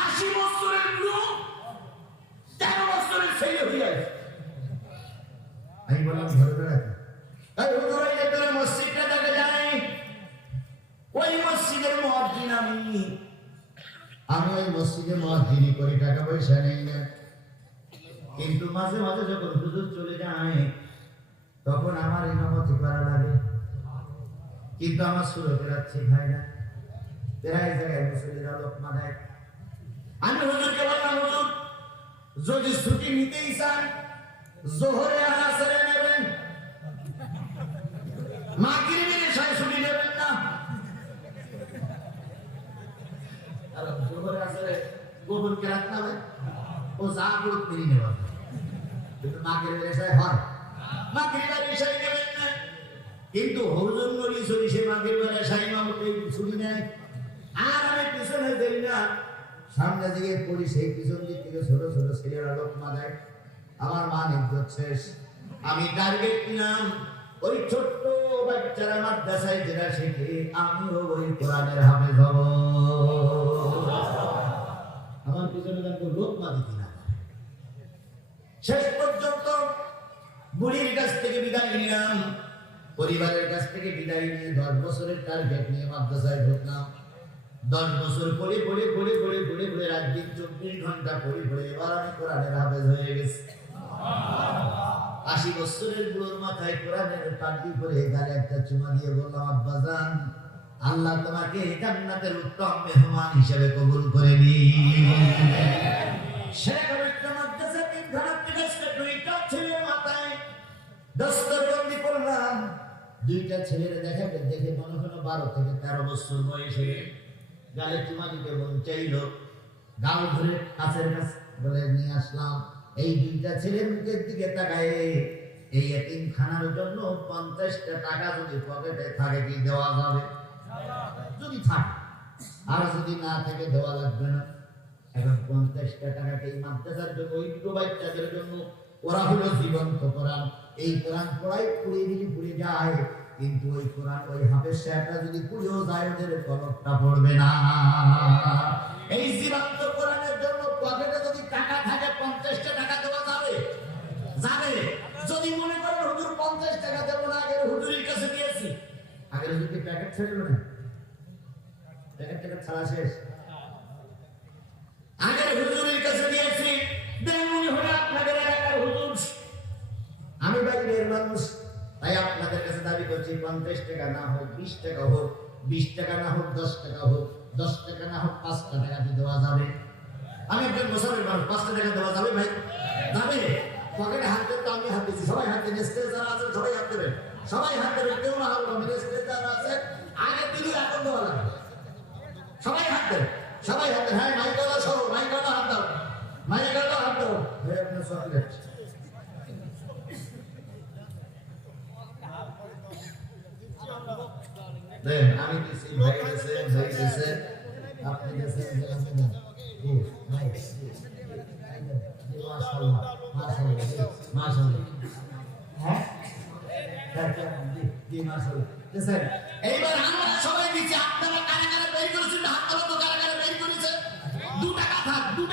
80 বছরের লোক 13 বছরের ছেলে হয়ে যায়। আমি বললাম ধরে রাখি। তাই হুজুর এই যে মসজিদটা দেখা যায়, ওই মসজিদের মুয়াজ্জিন আমি ওই মসজিদে মুয়াজ্জিনি করি, টাকা পয়সা নেই না। কিন্তু মাঝে মাঝে যখন হুজুর চলে যায় তখন আমার ইমামতি করা লাগে, কিন্তু আমার সুরতের আছে ভাই না। প্রায় জায়গায় মুসল্লিরা লোকমা দেয়। আমি হুজুরকে বললাম, হুজুর যদি ছুটি নিতেই চান জোহরে আর আসরে নেবেন, মাগরিবের এশায় ছুটি নেবেন না। আর জোহরে আসরে গোপন কেরাত নেবেন। ও যা করুক মেনে নেওয়া কিন্তু মাগরিবের এশায় হয় মাগরিবের এশায় নেবেন না কিন্তু হুজুর নবী সরিষে মাগরিবের এশায় ইমামতে ছুটি নেয় আর আমি পিছনে দেই না সামনে দিকে পড়ি সেই পিছন দিক থেকে ছোট ছোট ছেলেরা লোকমা দেয় আমার মান ইজ্জত শেষ আমি টার্গেট নিলাম ওই ছোট্ট বাচ্চারা মাদ্রাসায় যেটা শেখে আমিও ওই কোরআনের হাফেজ হব আমার পিছনে কিন্তু লোকমা দিতে না শেষ পর্যন্ত বুড়ির কাছ থেকে বিদায় নিলাম পরিবারের কাছ থেকে বিদায় নিয়ে 10 বছরের টার্গেট নিয়ে মাদ্রাসায় ঢুকলাম 10 বছর পড়ে পড়ে পড়ে পড়ে পড়ে পড়ে রাত দিন 24 ঘন্টা পড়ে পড়ে এবার আমি কোরআনের হাফেজ হয়ে গেছি 80 বছরের বুড়োর মাথায় কোরআনের পাটি করে গালে একটা চুমা দিয়ে বললাম আব্বাজান আল্লাহ তোমাকে জান্নাতের উত্তম মেহমান হিসেবে কবুল করে নিন শেখ একটা মাদ্রাসা তিন ঘাট থেকে দুইটা ছেলের মাথায় দস্তরবন্দি করলাম দুইটা ছেলের দেখে মনে হলো 12 থেকে 13 বছর বয়সে গালে চুমা দিতে মন চাইলো গাল ধরে কাছের কাছে বলে নিয়ে আসলাম এই দুইটা ছেলের মুখের দিকে তাকায় এই এতিমখানার জন্য 50টা টাকা যদি পকেটে থাকে কি দেওয়া যাবে যদি থাকে আর যদি না থাকে দেওয়া লাগবে না এখন 50টা টাকাকে এই মাদ্রাসার জন্য ওই দুটো বাচ্চাদের জন্য ওরা হলো জীবন্ত কোরআন এই কোরআন পড়াই পুড়িয়ে দিলে পুড়ে যায় কিন্তু ওই কোরআন ওই হাফেজ সাহেবরা যদি পুড়েও যায় ওদের কলকটা পড়বে না এই জীবন্ত কোরআনের জন্য পকেটে যদি টাকা থাকে 50টা টাকা দেওয়া যাবে যাবে যদি মনে করেন হুজুর 50 টাকা দেব না আগের হুজুরের কাছে দিয়েছি আগের হুজুর কি প্যাকেট ছেড়ে না প্যাকেট টাকা ছাড়া শেষ আগের হুজুরের কাছে দিয়েছি দেমনি হলো আপনাদের এলাকার হুজুর আমি বাইরের মানুষ তাই আপনাদের কাছে দাবি করছি 50 টাকা না হোক 20 টাকা হোক 20 টাকা না হোক 10 টাকা হোক 10 টাকা না হোক 5 টাকা দেওয়া যাবে আমি একজন মুসলমান মানুষ 5 টাকা দেওয়া যাবে ভাই যাবে পকেটে হাত দিতে আমি হাত দিচ্ছি সবাই হাত দিন স্টেজ যারা আছে সবাই হাত দেবেন সবাই হাত দেবেন কেউ না হবে না স্টেজ যারা আছে আগে দিলে এখন দেওয়া লাগবে সবাই হাত দেন সবাই হাত দেন হ্যাঁ মাইকালা সহ মাইকালা হাত দাও মাইকালা হাত দাও ভাই আপনার চকলেট দেন আমি দিছি ভাই দিছে আপনি দিছেন জি ভাই মাশাআল্লাহ মাশাআল্লাহ হ্যাঁ জি মাশাআল্লাহ দেখেন এইবার আমরা সবাই দিছি আপনারা কারা কারা বের করেছেন হাত তোলো তো কারা কারা বের করেছে 2 টাকা থাক 2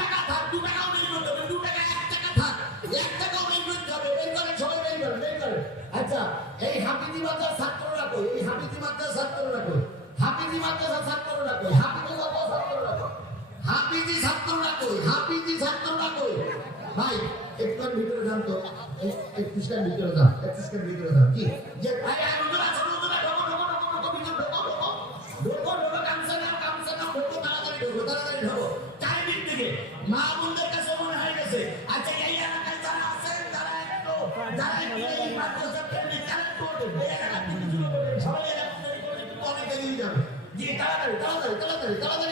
টাকাও বের করতে হবে 2 টাকা 1 টাকা থাক 1 টাকাও বের করতে হবে বের করেন সবাই বের করেন আচ্ছা এই হাফিজি মাদ্রাসার ছাত্ররা কই এই হাফিজি মাদ্রাসার ছাত্ররা কই হাফিজি মাদ্রাসার ছাত্ররা কই হাফিজি মাদ্রাসার ছাত্ররা কই হাফিজি ছাত্ররা কই হাফিজি ছাত্ররা কই ভাই একটু ভিতরে যান তো একটু ভিতরে যান কি যে ভাই আলুরা ছোট ছোট ঢোকো ভিতরে ঢোকো কামসা না ঢোকো তাড়াতাড়ি ঢোকো চারিদিক থেকে মা বোনদের কাছে মনে হয়ে গেছে আচ্ছা এই এলাকায় যারা আছেন যারা এই মাদ্রাসার কেন্দ্রে কালেক্ট করবে এই এলাকা থেকে শুরু করবে সবাই অনেক এগিয়ে যাবে জি তাড়াতাড়ি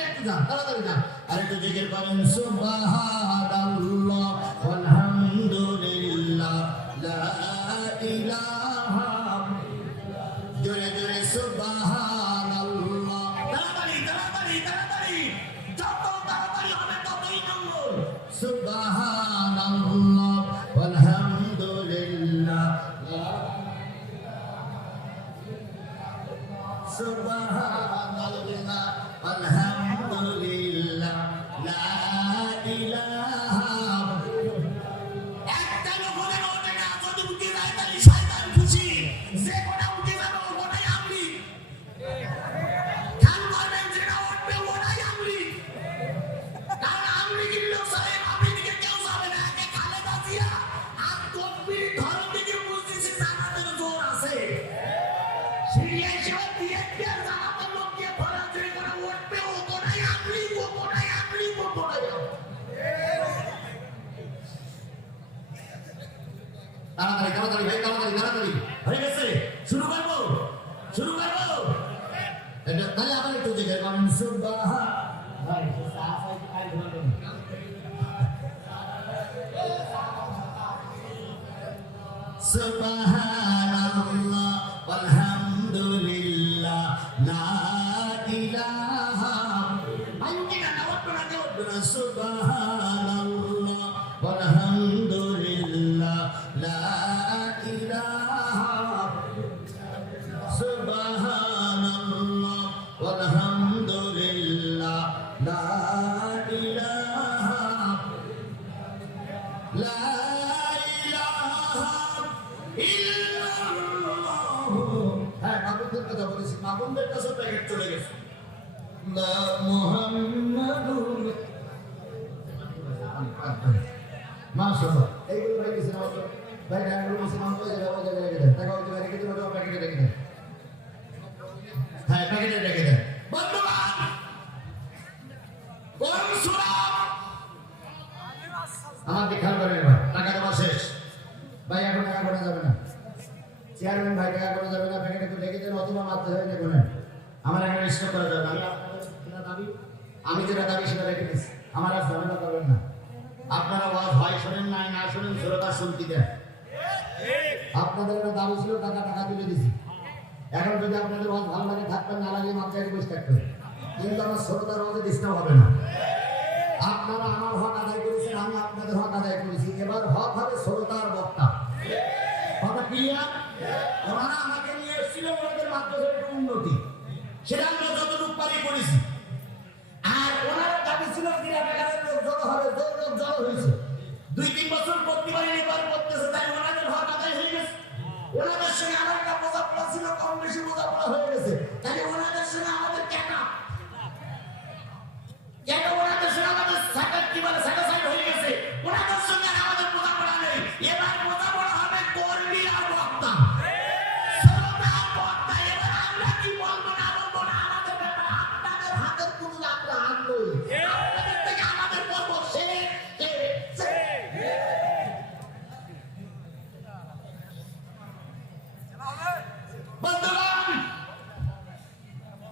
একটু যান তাড়াতাড়ি যান আর একটু জিকির করেন সুবহানাল্লাহ আলহামদুলিল্লাহ লা ইলাহা জোরে জোরে সুবহানাল্লাহ তাড়াতাড়ি যত তাড়াতাড়ি হবে ততই মঙ্গল সুবহানাল্লাহ আলহামদুলিল্লাহ সুবহানাল্লাহ আলহামদুলিল্লাহ লা ইলাহা একটা লোকের ওঠে না যদি উঠে যায় তাহলে শয়তান খুশি যে কোনা উঠে যাবে ওটাই আমলি খান করবেন যেটা উঠবে ওটাই আমলি কারণ আমলি গিল্লো সাহেব আপনি দিকে কেউ যাবে না একে খালেদা জিয়া আর তকবীর ধরন দিকে বুঝতেছে জানাতের জোর আছে সিরিয়া হিসেবে দিয়ে জানাতের লোক দিয়ে ধরা চুরি করে উঠবে ওটাই আমলি তাড়াতাড়ি ভাই তাড়াতাড়ি হয়ে গেছে শুরু করবো তাহলে আবার একটু দেখে পাবেন সুবহান ভাই সাফাই আই ধরুন সুবহানাল্লাহ আলহামদুলিল্লাহ লা ইলাহা ইল্লাল্লাহ সুবহানাল্লাহ আলহামদুলিল্লাহ লা ইলাহা সুবহানাল্লাহ আলহামদুলিল্লাহ লা ইলাহা লা ইলাহা ইল্লাল্লাহ। হ্যাঁ, মাবুদের কথা বলেছি, মাবুদের কাছে প্যাকেট চলে গেছে। লা মুহাম্মাদুর মাশাআল্লাহ। এইগুলো ভাই কিছু না, ভাই ডাঙ্গুলো মুসলমান হয়ে যাবে, ওই জায়গায় রেখে দেন, টাকা ওই জায়গায় রেখে দেন, ওটা প্যাকেটে রেখে দেন। হ্যাঁ, প্যাকেটে রেখে দেন। বন্ধুগণ, কোন সূরা আমাকে খেয়াল করেন ভাই, টাকা দেওয়া শেষ ভাই, এখন টাকা করা যাবে না, চেয়ারম্যান ভাই টাকা করা যাবে না, প্যাকেটে তো রেখে দেন, অথবা মারতে হবে না কোনো, আমার এখানে স্টপ করা যাবে না। আমি যেটা দাবি সেটা রেখে দিচ্ছি, আমার আর ঝামেলা করবেন না। আপনারা ওয়াজ হয় শোনেন না না শোনেন, শ্রোতা শুনতে দেন। আপনাদের একটা দাবি ছিল, টাকা তুলে দিছি। এখন যদি আপনাদের ওয়াজ ভালো লাগে থাকবেন, না লাগে মাত্রায় বসে থাকবেন, কিন্তু আমার শ্রোতার ওয়াজে ডিস্টার্ব হবে না। আপনারা আমার হক আদায় করেছেন, আমি আপনাদের হক আদায় করেছি, এবার হক হবে শ্রোতার বক্তা। কথা ক্লিয়ার? ওনারা আমাকে নিয়ে এসেছিল ওনাদের মাধ্যমে একটু উন্নতি, সেটা আমরা যতটুকু পারি করেছি। আর ওনারা দাবি ছিল ক্রীড়াকারের লোক জড়ো হবে, লোক জড়ো হয়েছে, 2-3 বছর প্রতিবার এবার করতেছে, তাই ওনাদের হক আদায় হয়ে গেছে। ওনাদের সঙ্গে আমার একটা বোঝাপড়া ছিল, কম বেশি বোঝাপড়া হয়ে গেছে, তাই ওনাদের সঙ্গে আমাদের কেন ওনাদের সঙ্গে আমাদের সাইড কি বলে সাইড হয়ে গেছে, ওনাদের সঙ্গে আমাদের বোঝাপড়া নেই। এবার বোঝাপড়া হবে কর্মী আর বক্তা, শ্রোতা আর বক্তা। এবার আমরা কি বলবো না বলবো না আমাদের ব্যাপার, আপনাদের হাতের পুতুল আমরা আনবই, আপনাদের থেকে আমাদের বলবো সে বন্ধুগণ,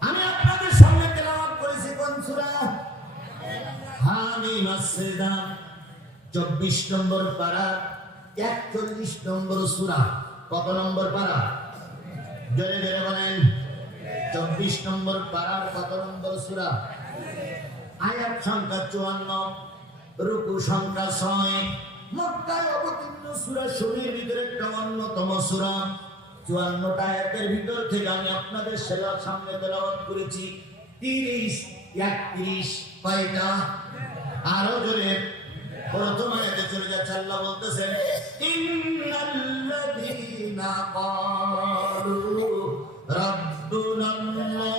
আমি আপনাদের সামনে তেলাওয়াত করেছি কোন সূরা? হামিম আস-সিজদা, 24 নম্বর পারা, 41 নম্বর সূরা। কত নম্বর পারা? জোরে জোরে বলেন। 24 নম্বর পারার কত নম্বর সূরা? আয়াত সংখ্যা 54, রুকু সংখ্যা 6। মক্কায় অবতীর্ণ সূরা সমূহের ভিতরে একটা অন্যতম সূরা। 54টা আয়াতের ভিতর থেকে আমি আপনাদের সামনে তেলাওয়াত করেছি 30, 31 কয়টা? আরো জোরে। প্রথম আয়াতে চলে যাচ্ছে, আল্লাহ বলতেছেন ইন্নাল্লাযীনা ক্বালু রাব্বুনাল্লাহ,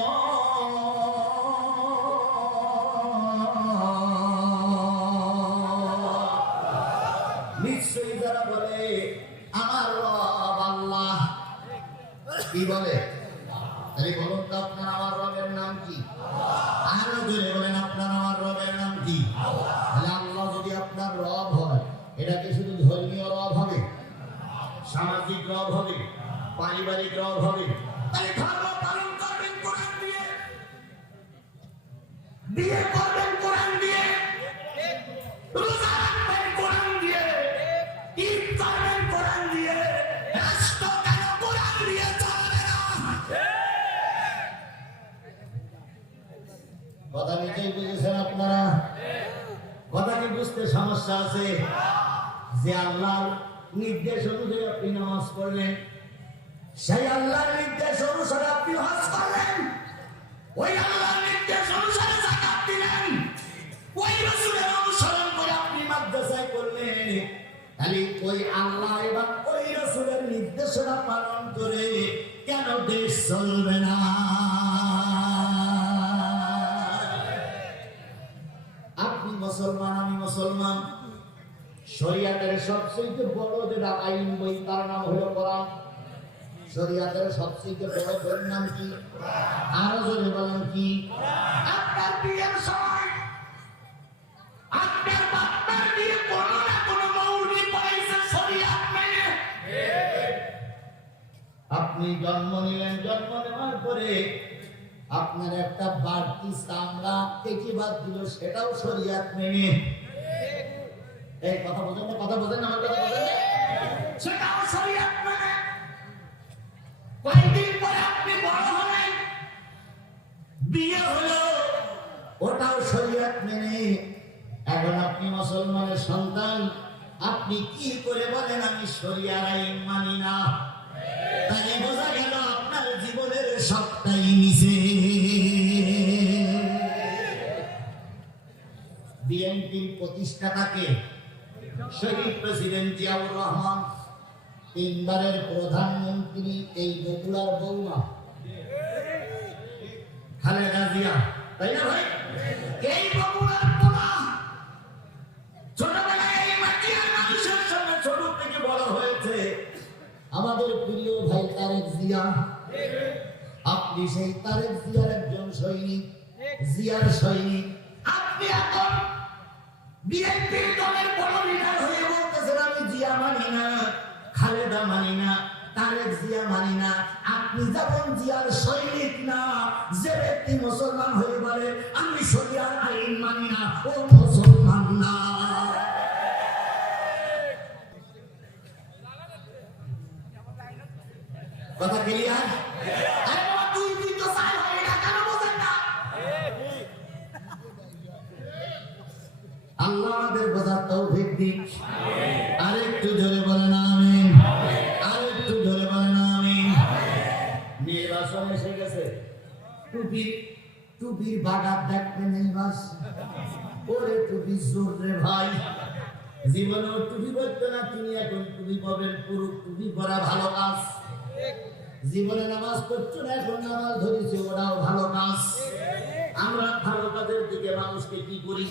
নিশ্চয়ই যারা বলে আমার রব আল্লাহ। কি বলে? আরে বলুন তো, আপনার আমার রবের নাম কি? আরো জোরে বলেন, আপনার আমার রবের নাম কি? তাহলে আল্লাহ যদি আপনার রব হয়, এটা কি শুধু ধর্মীয় রব হবে, সামাজিক রব হবে, পারিবারিক রব হবে? তাহলে ধর্ম পালন করবেন কোরআন দিয়ে, বিয়ে করবেন কোরআন দিয়ে, রোজা রাখবেন কোরআন দিয়ে, ঈদ করবেন কোরআন দিয়ে, রাষ্ট্র কেন কোরআন দিয়ে চলবে না? কথা নিশ্চয়ই বুঝেছেন আপনারা? কথা কি বুঝতে সমস্যা আছে? যে আল্লাহর নির্দেশ অনুযায়ী আপনি নামাজ পড়লেন, সেই আল্লাহর নির্দেশ অনুসারে আপনি হজ করলেন, ওই আল্লাহর নির্দেশ অনুসারে যাকাত দিলেন, ওই রাসূলের অনুসরণ করে আপনি মাদ্রাসায় করলেন, তাহলে ওই আল্লাহ এবং ওই রাসূলের নির্দেশনা পালন করে কেন দেশ চলবে না? আপনি মুসলমান, আমি মুসলমান, শরিয়াতের সবচেয়ে বড় যেটা আইন বই তার নাম হলো কোরআন। শরিয়াতের সবচেয়ে বড় বইয়ের নাম কি? আরো জোরে বলেন কি? আপনার বিয়ের সময় আপনার বাচ্চার বিয়ে কোনো না কোনো মৌলবি পড়াইছে শরিয়াত মেনে। আপনি জন্ম নিলেন, জন্ম নেওয়ার পরে আপনার একটা বাড়তি চামড়া কেটে বাদ দিল, সেটাও শরিয়াত মেনে। এই কথা বোঝেন না? কথা বোঝেন না? আমার কথা বোঝেন না? সেটাও শরীয়ত মেনে। কয়েকদিন পরে আপনি বড় হলেন, বিয়ে হলো, ওটাও শরীয়ত মেনে। এখন আপনি মুসলমানের সন্তান, আপনি কি করে বলেন আমি শরিয়ার আইন মানি না? তাই বোঝা গেল আপনার জীবনের সবটাই মিছে। বিএনপির প্রতিষ্ঠাতাকে শহীদ প্রেসিডেন্ট জিয়াউর রহমান, তিনবারের প্রধানমন্ত্রী, এই বগুড়ার বৌমা খালেদা জিয়া, তাই না ভাই? এই বগুড়ার বৌমা ছোটবেলায় এই মাটির মানুষের সঙ্গে ছোট থেকে বড় হয়েছে। আমাদের প্রিয় ভাই তারেক জিয়া, আপনি সেই তারেক জিয়ার একজন সৈনিক, জিয়ার সৈনিক। আপনি এখন বিএনপির দলের বড় লিডার হয়ে বলতেছেন আমি জিয়া মানি না, খালেদা মানি না, তারেক জিয়া মানি না। আপনি যখন জিয়ার সৈনিক না, যে ব্যক্তি মুসলমান হয়ে বলে আমি শরিয়ার আইন মানি না, ও মুসলমান না। কথা ক্লিয়ার? আরে বাবা, তুই তো সাই হবে না, কেন বোঝেন না? আল্লাহ আমাদের বোঝার তৌফিক দিন। আরেকটু জোরে বলেন আমিন, আরেকটু জোরে বলেন আমিন। নির্বাচন এসে গেছে, টুপির বাগাত দেখতে নেই বাস। ওরে টুপি জোর রে ভাই, জীবনেও টুপি পরতো না, তিনি এখন টুপি পাবেন। পুরো টুপি পরা ভালো কাজ। জীবনে নামাজ পড়ছো না, এখন নামাজ ধরেছে, ওরাও ভালো কাজ। আমরা ভালো কাজের দিকে মানুষকে কি করি?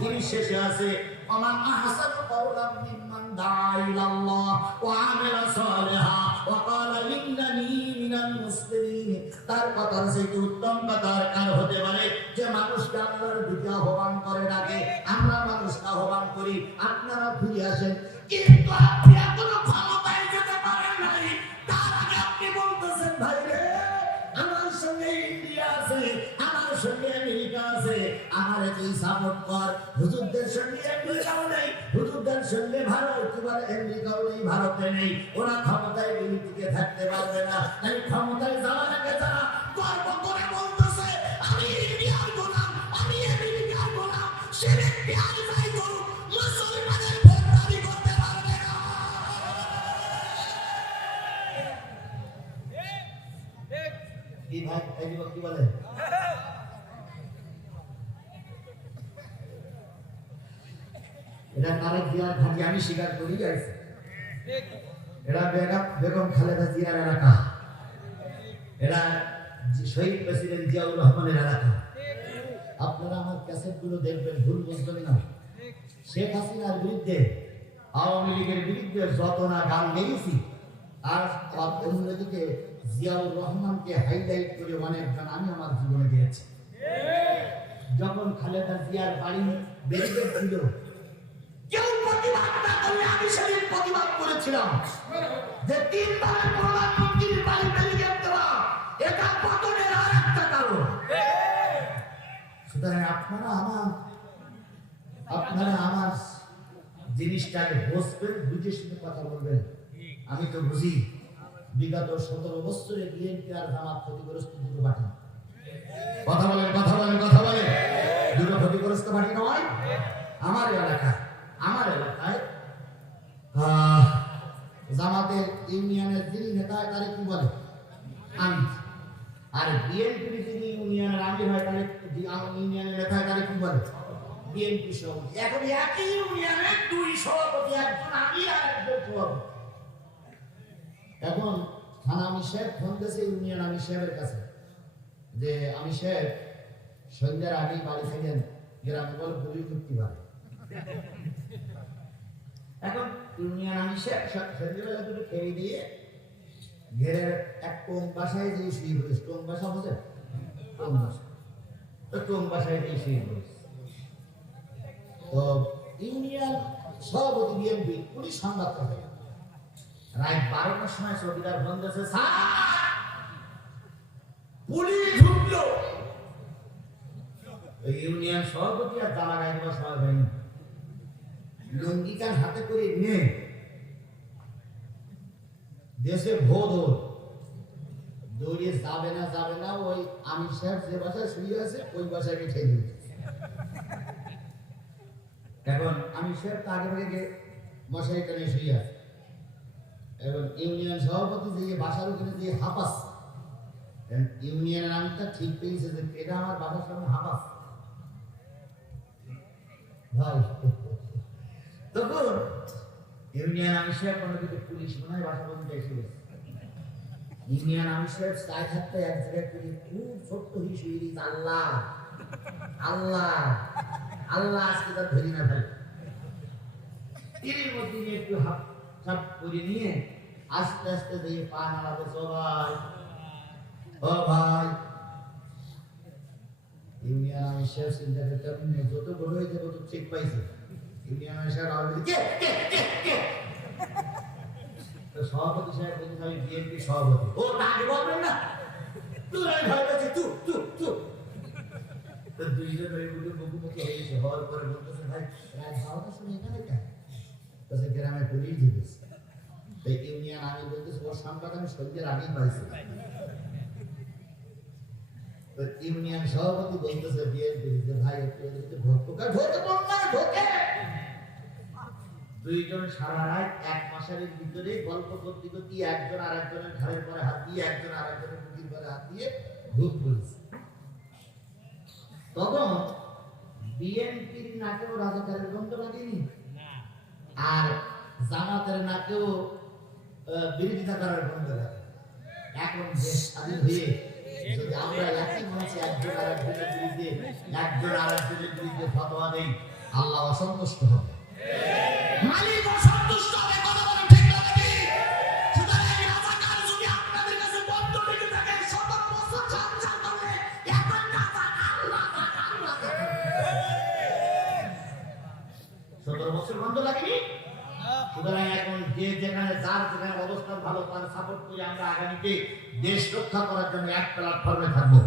তিনি শেষে আছে আমান আহসানু কাওলাম মিম্মান দাআ ইলাল্লাহ ওয়া আমিলা সালিহা ওয়া ক্বালা ইন্নানী মিনাল মুসলিমিন। তার কথার চেয়ে উত্তম কথা কার হতে পারে যে মানুষকে আল্লাহর দিকে আহ্বান করে ডাকে। আমরা মানুষকে আহ্বান করি আপনারা ফিরে আসেন, কিন্তু আপনি এখনো ক্ষমতায় যেতে পারেন নাই। তার আগে আপনি বলতেছেন ভাই রে, আমার সঙ্গে ইন্ডিয়া আছে, আমার সঙ্গে আমেরিকা আছে, আমার তুই সাপোর্ট কর। হুজুরদের সঙ্গে আমেরিকাও নেই, হুজুরদের সঙ্গে ভারত, তোমার আমেরিকাও নেই, ভারতে নেই। ওরা ক্ষমতায় টিকে থাকতে পারবে না। তাই ক্ষমতায় যাওয়ার আগে যারা গর্ব করে বলতেছে আমি ইন্ডিয়ার গোলাম, আমি আমেরিকার গোলাম, সে ব্যক্তি আর যাই করুক, মুসলমানের ভোট দাবি করতে পারবে না। কি ভাই, এই যুবক কি বলে? এটা তারেক জিয়ার ঘাঁটি, আমি স্বীকার করি যাইছি। এরা বেগম খালেদা জিয়ার এলাকা, এরা শহীদ প্রেসিডেন্ট জিয়াউর রহমানের এলাকা। আপনারা আমার ক্যাসেট গুলো দেখবেন, ভুল বুঝবেন না। শেখ হাসিনার বিরুদ্ধে, আওয়ামী লীগের বিরুদ্ধে যত না গান গেয়েছি, আর অন্যদিকে জিয়াউর রহমানকে হাইলাইট করে অনেক গান আমি আমার জীবনে গেয়েছি। যখন খালেদা জিয়ার বাড়ি ব্যারিকেড ছিল, কেউ প্রতিবাদ না করলে আমি সেদিন প্রতিবাদ করেছিলাম যে তিনবারের প্রধানমন্ত্রীর বাড়ি ব্যারিকেড দেওয়া এটা পতনের আর একটা কারণ। সুতরাং আপনারা আমার জিনিসটাকে বুঝবেন, বুঝে শুনে কথা বলবেন। আমি তো বুঝি বিগত 17 বছরে বিএনপি আর জামাত ক্ষতিগ্রস্ত দুটো পার্টি। কথা বলেন, কথা বলেন, কথা বলেন। দুটো ক্ষতিগ্রস্ত পার্টি নয়। আমার এলাকায় জামাতের ইউনিয়নের যিনি নেতা হয় তারে কি বলে? আমি। আর বিএনপির যিনি ইউনিয়নের আমির হয় তারে, ইউনিয়নের নেতা হয় তারে কি বলে? বিএনপি সভাপতি। এখন একই ইউনিয়নের দুই সভাপতি, একজন আমির আর একজন সভাপতি। এখন থানা আমির সাহেব ফোন দিয়েছে ইউনিয়ন আমির সাহেবের কাছে যে আমির সাহেব সন্ধ্যার আগেই বাড়ি থেকে গ্রামে বলে পুলিশ ঢুকতে পারে। এখন ইউনিয়ন আমির সাহেব সন্ধ্যাবেলা দুটো খেয়ে দিয়ে ঘেরে এক টোং বাসায় যে শুয়ে পড়েছে। টোং বাসা বোঝে? টোং বাসা, তো টোং বাসায় যে শুয়ে পড়েছে। তো ইউনিয়ন সভাপতি বিএনপি পুলিশ সংবাদ করে রাত 12টার সময় চৌকিদার ফোন দিয়েছে, পুলিশ ঢুকলো। ইউনিয়ন সভাপতি আর জামা গায়ে দেওয়ার সময় হয়নি, লঙ্গিকার হাতে করে নিয়ে দেশে ভোদর দৌড়িয়ে যাবে না ওই আমি সাহেব যে বাসায় শুয়ে আছে ওই বাসায় ঠেলে দিচ্ছে। এখন আমি সাহেব তো আগে থেকে মশারি টানে শুয়ে আছে, এবং ইউনিয়ন সভাপতি যে বাসার ওখানে দিয়ে হাঁপাস, ইউনিয়নের নামটা ঠিক পেয়েছে যে এটা আমার বাসার সামনে হাঁপাস ভাই। তখন ইউনিয়ন আমি সাহেব কোনো দিকে পুলিশ মনে হয় বাসা পর্যন্ত এসে গেছে। ইউনিয়ন আমি সাহেব চাই থাকতে এক জায়গায় করে খুব ছোট্ট হিসুই দিস, আল্লাহ আল্লাহ আল্লাহ আজকে তার ধরি না ভাই। এর মধ্যে একটু হাফ সাপ করে নিয়ে আস্তে আস্তে দিয়ে পা নাড়াবে, সবাই ও ভাই। ইউনিয়ন আমি সাহেব চিন্তা করতাম যত বড় হয়েছে তত ঠিক পাইছে। ইউনিয়ন আমি সাহেব আবার সভাপতি সাহেব বলতে আমি বিএনপি সভাপতি, ও তাকে বলবেন না তুই আমি ভয় পাচ্ছি তু তু তু। তো দুইজন ওই মুখোমুখি হয়ে গেছে, হওয়ার পরে বলতেছে ভাই রায় খাওয়াটা শুনে এখানে কেন? তো সে গ্রামে পুলিশ দিয়েছে। তাই ইউনিয়ন আমি বলতেছি ওর সংবাদ আমি সন্ধ্যের আগেই পাইছি। তো ইউনিয়ন সভাপতি বলতেছে বিএনপি যে ভাই একটু ঢোকে ঢোকে। দুইজন সারা রাত এক মাসের ভিতরে গল্প করতে করতে একজন আরেকজনের ঘাড়ের পরে হাত দিয়ে একজন আরেকজনের মুখের পরে হাত দিয়ে ঢুক পড়েছে। তখন বিএনপির নাকেও রাজাকারের গন্ধ লাগেনি, আর জামাতের নাকেও বিরোধিতা করার গন্ধ লাগে। এখন দেশ স্বাধীন হয়ে যদি আমরা একই মঞ্চে একজন আরেকজনের বিরুদ্ধে ফতোয়া দেই, আল্লাহ অসন্তুষ্ট হবে, মালিক অসন্তুষ্ট হবে। কথা বলেন ঠিক না নাকি? সুতরাং এই রাজাকার যদি আপনাদের কাছে বন্ধ লেগে থাকে 17 বছর সংসার করলে এখন রাজা আল্লাহ 17 বছর বন্ধ লাগেনি। সুতরাং এখন যে যেখানে যার যেখানে অবস্থান ভালো তার সাপোর্ট করে আমরা আগামীতে দেশ রক্ষা করার জন্য এক প্ল্যাটফর্মে থাকবো।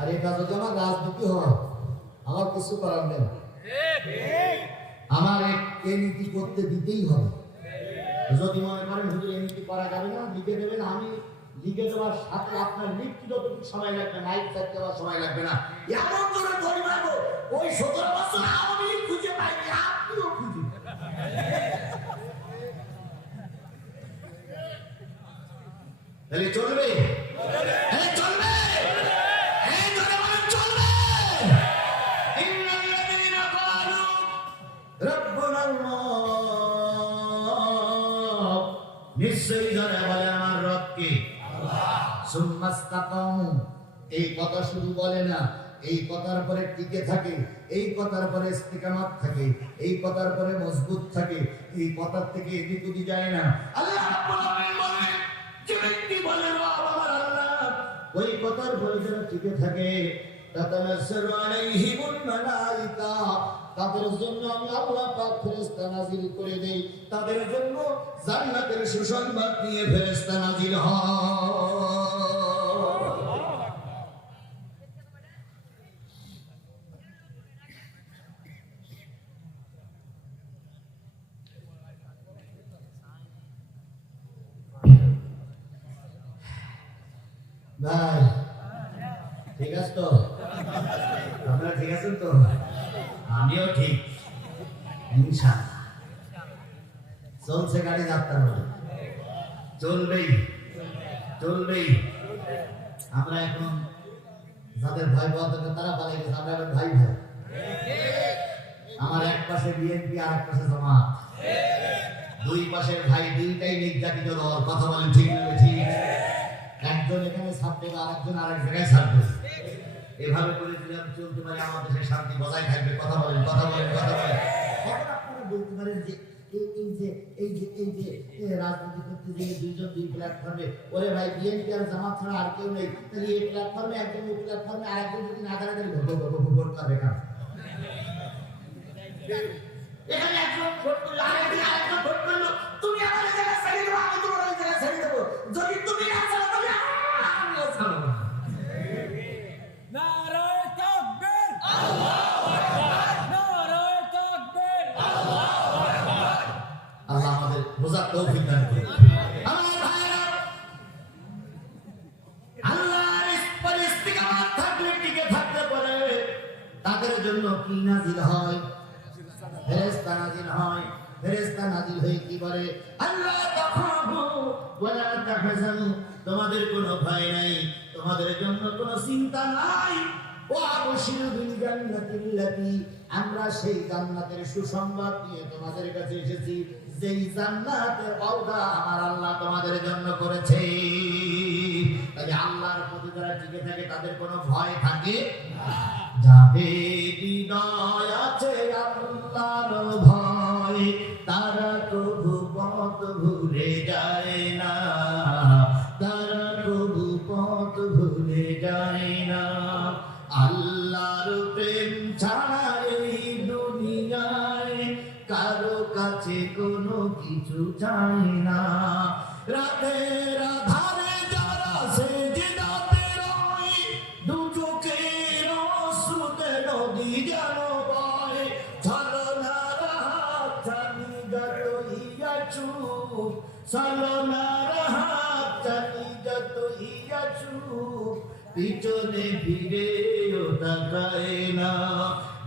আর এটা যদি আমার রাজনীতি হয় আমার কিছু করার নেই, আমার এই নীতি করতে দিতেই হবে। যদি মনে করেন হুজুর এই নীতি করা যাবে না, লিখে দেবেন, আমি লিখে দেওয়ার সাথে আপনার লিখতে যতটুকু সময় লাগবে মাইক থাকতে দেওয়ার সময় লাগবে না। এমন করে ধরে পাবো ওই 17 বছর আওয়ামী লীগ খুঁজে পাইনি, আপনিও খুঁজে তাহলে চলবে, চলবে। নিশ্চয়ই ধরে বলে আমার রবকে এই কথা শুধু বলে না, এই কথার পরে টিকে থাকে, এই কথার পরে ইস্তিকামাত থাকে, এই কথার পরে মজবুত থাকে, এই কথার থেকে এদিক ওদিক যায় না। আল্লাহ রাব্বুল আলামিন বলেন যে ব্যক্তি বলে রব আমার আল্লাহ, ওই কথার পরে যারা টিকে থাকে তাতানাজ্জালু আলাইহিমুল মালায়েকা, তাদের জন্য আমি আল্লাহ পাক ফেরেশতা নাযিল করে দেই, তাদের জন্য জান্নাতের সুসংবাদ নিয়ে ফেরেশতা নাযিল হয়। ভাই ঠিক আছে তো? আপনারা ঠিক আছেন তো? আমিও ঠিক, ইনশাআল্লাহ। চলছে গাড়ি, যাত্রা চলবেই চলবেই। আমরা এখন যাদের ভয় পাওয়া দরকার তারা পালিয়ে গেছে, আমরা এখন ভাই ভাই। আমার এক পাশে বিএনপি আর এক পাশে জামাত, দুই পাশের ভাই, দুইটাই নির্যাতিত দল। কথা বলেন ঠিক না ঠিক? একজন এখানে ছাড়বে, আরেকজন আরেক জায়গায় ছাড়বে। এভাবে করে যদি আমি চলতে পারি আমার দেশের শান্তি বজায় থাকবে। কথা বলেন কথা বলেন কথা বলেন। এখন আপনারা বলতে পারেন যে এই রাজনীতি করতে গিয়ে দুইজন দুই প্ল্যাটফর্মে, ওরে ভাই বিএনপি আর জামাত ছাড়া আর কেউ নেই, তাহলে এই প্ল্যাটফর্মে একজন, ওই প্ল্যাটফর্মে আরেকজন যদি না দাঁড়ায় তাহলে ভোট করবে কার? এখানে একজন ভোট করলো, আরেকজন ভোট করলো, তুমি আমার জায়গা ছেড়ে দেবো, আমি তোমার ওই জায়গা ছেড়ে দেবো। যদি তুমি না ছাড়ো তবে আমিও ছাড়বো না। নারায়ে তাকবীর, আল্লাহু আকবার, নারায়ে তাকবীর, আল্লাহু আকবার। আল্লাহ আমাদের বোঝার তৌফিক দান করুন। আমার ভাইরা, আল্লাহর ইস্তিকামাত থাকলে টিকে থাকতে পারে, তাদের জন্য কি নাজিল হয়? ফেরেশতা নাজিল হয়। ফেরেশতা নাজিল হয়ে কি বলে? আল্লাহ তাখাফু ওয়ালা তাহজানু, তোমাদের কোনো ভয় নাই, তোমাদের জন্য কোনো চিন্তা নাই। ওয়া আবশিরু বিল জান্নাতিল্লাতী, আমরা সেই জান্নাতের সুসংবাদ নিয়ে তোমাদের কাছে এসেছি, যেই জান্নাতের ওয়াদা আমার আল্লাহ তোমাদের জন্য করেছে। তাই আল্লাহর প্রতি যারা টিকে থাকে তাদের কোনো ভয় থাকে না। যাদের হৃদয় আছে আল্লাহর ভয়, তারা কবু পথ ভুলে যায় না, তারা কবু পথ ভুলে যায় না। আল্লাহর প্রেম ছাড়া এই দুনিয়ায় কারো কাছে কোনো কিছু চাই না। রাতের আধারে যারা সেজদাতে রয়, দু চোখের অশ্রুতে নদী যেন বয়, ছলনার হাত ছানি যত ইয়া চুপ, ছলনার হাত ছানি যত ইয়া চুপ, পিছনে ফিরেও তাকায় না।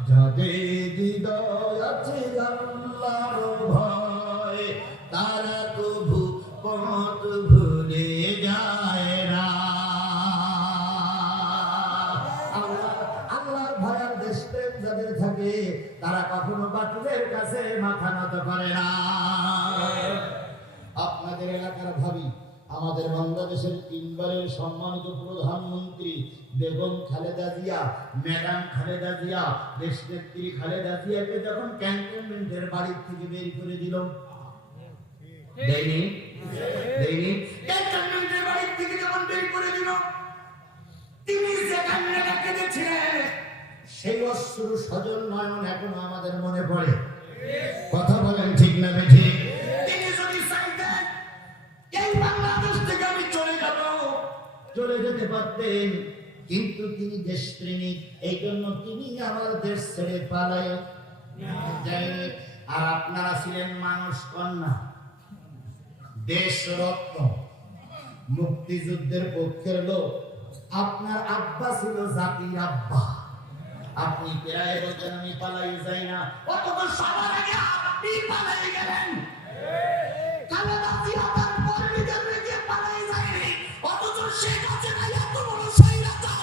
যাদের হৃদয় আছে আল্লাহর ভয়, তারা কবু পথ ভুলে যায় না। আল্লাহর ভয়ের দেশপ্রেম যাদের থাকে, তারা কখনো বাতিলের কাছে মাথা নত করে না। আপনাদের এলাকার ভাবি, আমাদের বাংলাদেশের 3 বারের সম্মানিত প্রধানমন্ত্রী বেগম খালেদা জিয়া, ম্যাডাম খালেদা জিয়া, দেশনেত্রী খালেদা জিয়াকে যখন ক্যান্টনমেন্টের বাড়ি থেকে বের করে দিল, দেয়নি? ক্যান্টনমেন্টের বাড়ি থেকে যখন বের করে দিল, তিনি যে কান্নাটা কেঁদেছিলেন, সেই অশ্রু সজল নয়ন এখনো আমাদের মনে পড়ে। কথা বলেন ঠিক না বেঠিক? তিনি যদি চাইতেন এই বাংলাদেশ থেকে আমি চলে যাব, চলে যেতে পারতেন, কিন্তু তিনি দেশপ্রেমিক, এই জন্য তিনি আমার দেশ ছেড়ে পালায় যায়নি। আর আপনারা ছিলেন মানুষ কন্যা, দেশরত্ন, মুক্তিযুদ্ধের পক্ষের লোক। আপনার আব্বা ছিল জাতির আব্বা। আপনি প্রায় বলতেন আমি পালাই যাই না, অথচ সবার আগে আপনি পালাই গেলেন। খালেদা জিয়া তার কর্মীদের রেখে পালাই যায়নি, অথচ শেখ হাসিনা এত বড় স্বৈরাচার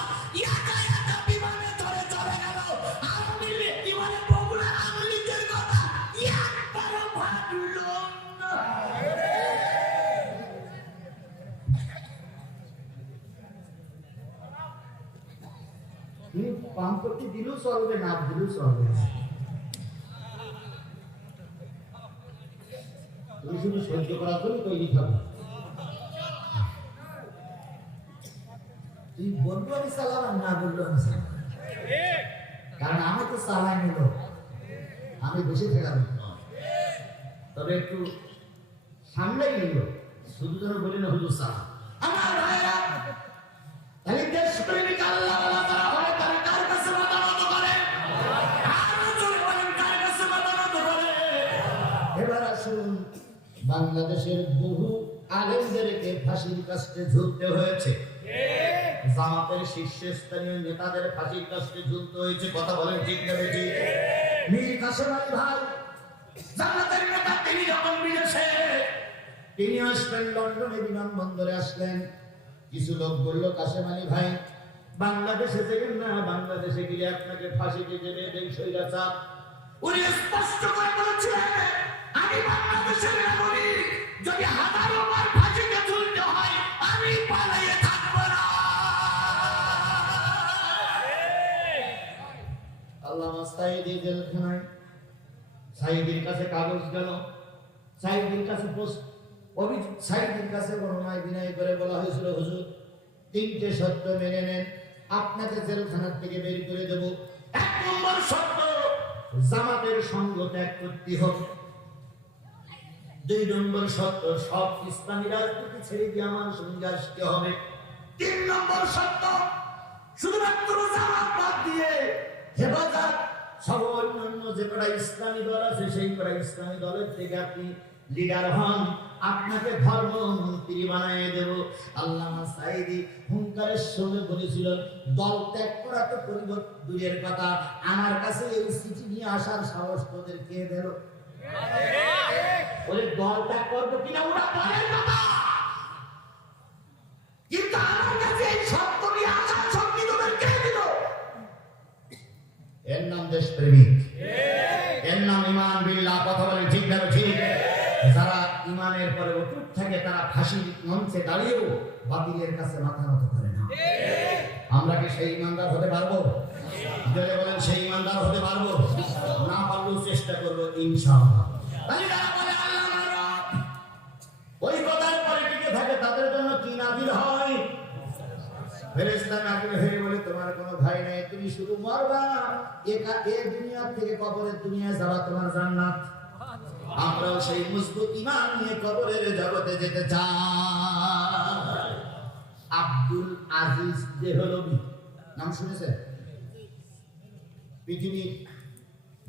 একা একা বিমানে ধরে চলে গেল। আওয়ামী লীগ বিমানে বগুড়ার আওয়ামী লীগের কথা একবারও ভাবল না। পাম্পটি দিলেও চলবে, না দিলেও চলবে, তুমি শুধু সহ্য করার জন্য তৈরি থাকো। তুই বলবো আমি চালাম, না বলবো আমি চালাম, কারণ আমি তো চালাই নিল, আমি বেশি থাকার, তবে একটু সামনে নিল, শুধু যেন বলি না হুজুর চালা। আমার ভাইরা, তাহলে দেশপ্রেমিক আল্লাহ তারা হয়, তারা কার কাছে মাথা নত করে? আরো জোরে বলেন, কার কাছে মাথা নত করে? এবার আসুন, বাংলাদেশের বহু আলেমদেরকে ফাঁসির কাস্টে ঝুলতে হয়েছে, জামাতের শীর্ষস্থানীয় নেতাদের ফাঁসির কাস্টে ঝুলতে হয়েছে। কথা বলেন ঠিক না বেঠিক? মীর কাসেম আলী ভাই জামাতের নেতা, তিনি যখন বিদেশে, তিনি আসলেন লন্ডনে, বিমানবন্দরে আসলেন। কিছু লোক বললো কাসেম আলী ভাই বাংলাদেশে যাবেন না, বাংলাদেশে গেলে আপনাকে ফাঁসিতে দেবে এই স্বৈরাচার। উনি স্পষ্ট করে বলেছিলেন, আমি বাংলাদেশের নাগরিক, যদি 1000 বার ফাঁসিতে ঝুলতে হয় আমি পালিয়ে থাকবো না। আল্লামা সাঈদী জেলখানায়, সাঈদীর কাছে কাগজ গেল, সাঈদীর কাছে সাঈদীর কাছে বর্ণনায় বিনয় করে বলা হয়েছিল, হুজুর 3টে শর্ত মেনে নেন, আপনাকে জেলখানার থেকে বের করে দেব। 1 নম্বর শর্ত, জামাতের সঙ্গ ত্যাগ করতে হবে। 2 নম্বর সত্য, সব ইসলামী রাজনীতি ছেড়ে দিয়ে আমার সঙ্গে আসতে হবে। 3 নম্বর সত্য, শুধুমাত্র জামাত বাদ দিয়ে হেফাজত সহ অন্যান্য যে কটা ইসলামী দল আছে সেই কটা ইসলামী দলের থেকে আপনি লিডার হন, আপনাকে ধর্মমন্ত্রী বানিয়ে দেব। আল্লামা সাঈদী হুঙ্কারের সঙ্গে বলেছিল, দল ত্যাগ করা তো পরিবর্তন দূরের কথা, আমার কাছে এই চিঠি নিয়ে আসার সাহস তোদের কে দিল? ওরে দল ত্যাগ করবো কিনা ওরা পরের কথা, কিন্তু আমার কাছে এই সত্য নিয়ে আসার শক্তি তোদের কে দিল? এর নাম দেশপ্রেমিক, এর নাম ঈমান বিল্লাহ। কথা বলেন ঠিক না ঠিক? যারা ঈমানের পরে অটুট থাকে তারা ফাঁসির মঞ্চে দাঁড়িয়েও বাতিলের কাছে মাথা নত করে না। আমরা কি সেই ঈমানদার হতে পারবো? যদি বলেন সেই ঈমানদার হতে পারবো, না পারলেও চেষ্টা করবো ইনশাআল্লাহ। তাহলে যারা বলে আল্লাহ আমার রব, ওই কথার পরে টিকে থাকে, তাদের জন্য কি নাজিল হয়? ফেরেশতা নাজিল হয়ে বলে, তোমার কোনো ভাই নেই, তুমি শুধু মরবা, একা এই দুনিয়া থেকে কবরের দুনিয়ায় যাওয়া তোমার জান্নাত। আমরাও সেই মজবুত ঈমান নিয়ে কবরের জগতে যেতে চাই। আব্দুল আজিজ দেহলভী নাম শুনেছেন? পৃথিবীর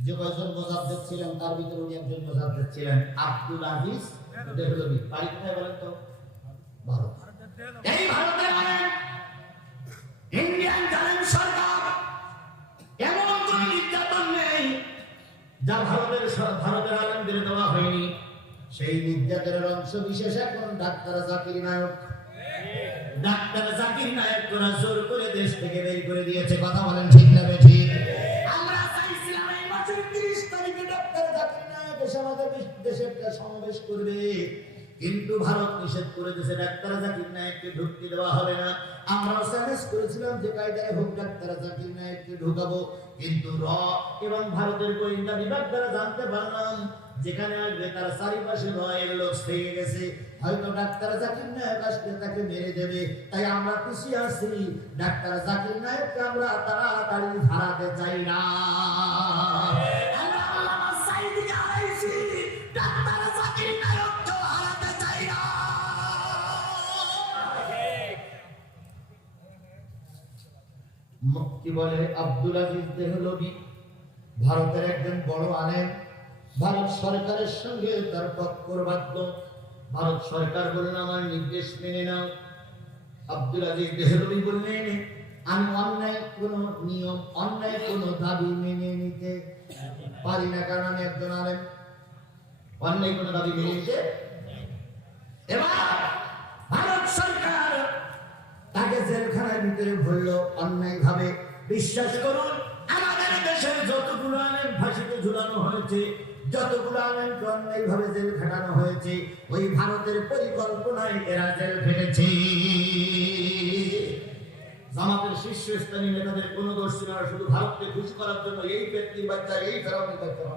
যে কয়েকজন মুজাদ্দিদ ছিলেন তার ভিতরে উনি একজন মুজাদ্দিদ ছিলেন, আব্দুল আজিজ দেহলভী। বাড়ি কোথায় বলেন তো? ভারত। এই ভারতের আইন ইন্ডিয়ান জালেম সরকার, এমন কোন নির্যাতন নেই যা ভারতের আলেমদের দেওয়া হয়নি। সেই নির্যাতনের অংশ বিশেষ এখন ডাক্তার জাকির নায়ক। ডাক্তার জাকির নায়ক কোরা জোর করে দেশ থেকে বের করে দিয়েছে। কথা বলেন ঠিক না ঠিক? আমরা চাইছিলাম এই মাসের 30 তারিখে ডাক্তার জাকির নায়ক এসে আমাদের দেশের সমাবেশ করবে, কিন্তু ভারত নিষেধ করে দিয়েছে, ডাক্তার জাকির নায়ককে ঢুকতে দেওয়া হবে না। আমরাও চ্যালেঞ্জ করেছিলাম যে কায়দায় হোক ডাক্তার জাকির নায়ককে ঢুকাবো, কিন্তু এবং ভারতের গোয়েন্দা বিভাগ দ্বারা জানতে পারলাম যেখানে আসবে তার চারিপাশে রয়ের লোক থেকে গেছে, হয়তো ডাক্তার জাকির নায়ক আসলে তাকে মেরে দেবে। তাই আমরা খুশি আছি, ডাক্তার জাকির নায়ককে আমরা তাড়াতাড়ি হারাতে চাই না। ডাক্তার জাকির নায়ককে হারাতে চাই না। কি বলে আব্দুল আজিজ দেহলভী ভারতের একজন বড় আলেম। ভারত সরকারের সঙ্গে তার টক্কর বাঁধল। ভারত সরকার বললেন আমার নির্দেশ মেনে নাও। আব্দুল আজিজ দেহলভী বললেন আমি অন্যায় কোনো নিয়ম, অন্যায় কোনো দাবি মেনে নিতে পারি না, কারণ আমি একজন আলেম, অন্যায় কোনো দাবি মেনে নিতে। এবার ভারত সরকার তাকে জেলখানার ভিতরে ভরলো অন্যায় ভাবে। বিশ্বাস করুন, আমাদের দেশের যতগুলো আলেম ফাঁসিতে ঝুলানো হয়েছে, যতগুলো আলেমকে অন্যায় ভাবে জেল খাটানো হয়েছে, ওই ভারতের পরিকল্পনায় এরা জেল খেটেছে। জামাতের শীর্ষস্থানীয় নেতাদের কোনো দোষ ছিল না, শুধু ভারতকে খুশি করার জন্য এই ব্যক্তির বাচ্চা, এই ফেরাউনি বাচ্চা।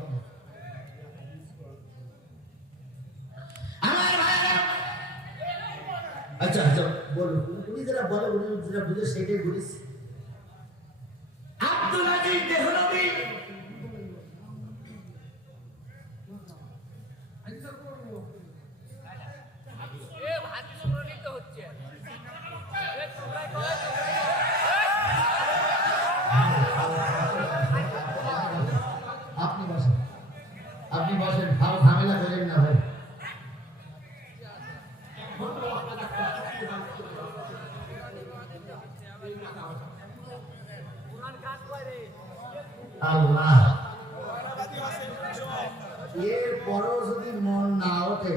আচ্ছা আচ্ছা বলুন, উনি যেটা বলে উনি যেটা বুঝে সেটাই বলিস। আব্দুল আজিজ দেহলভী আপনি বসেন, ভালো ঝামেলা করেন না ভাই। আল্লাহ, এর পরও যদি মন না ওঠে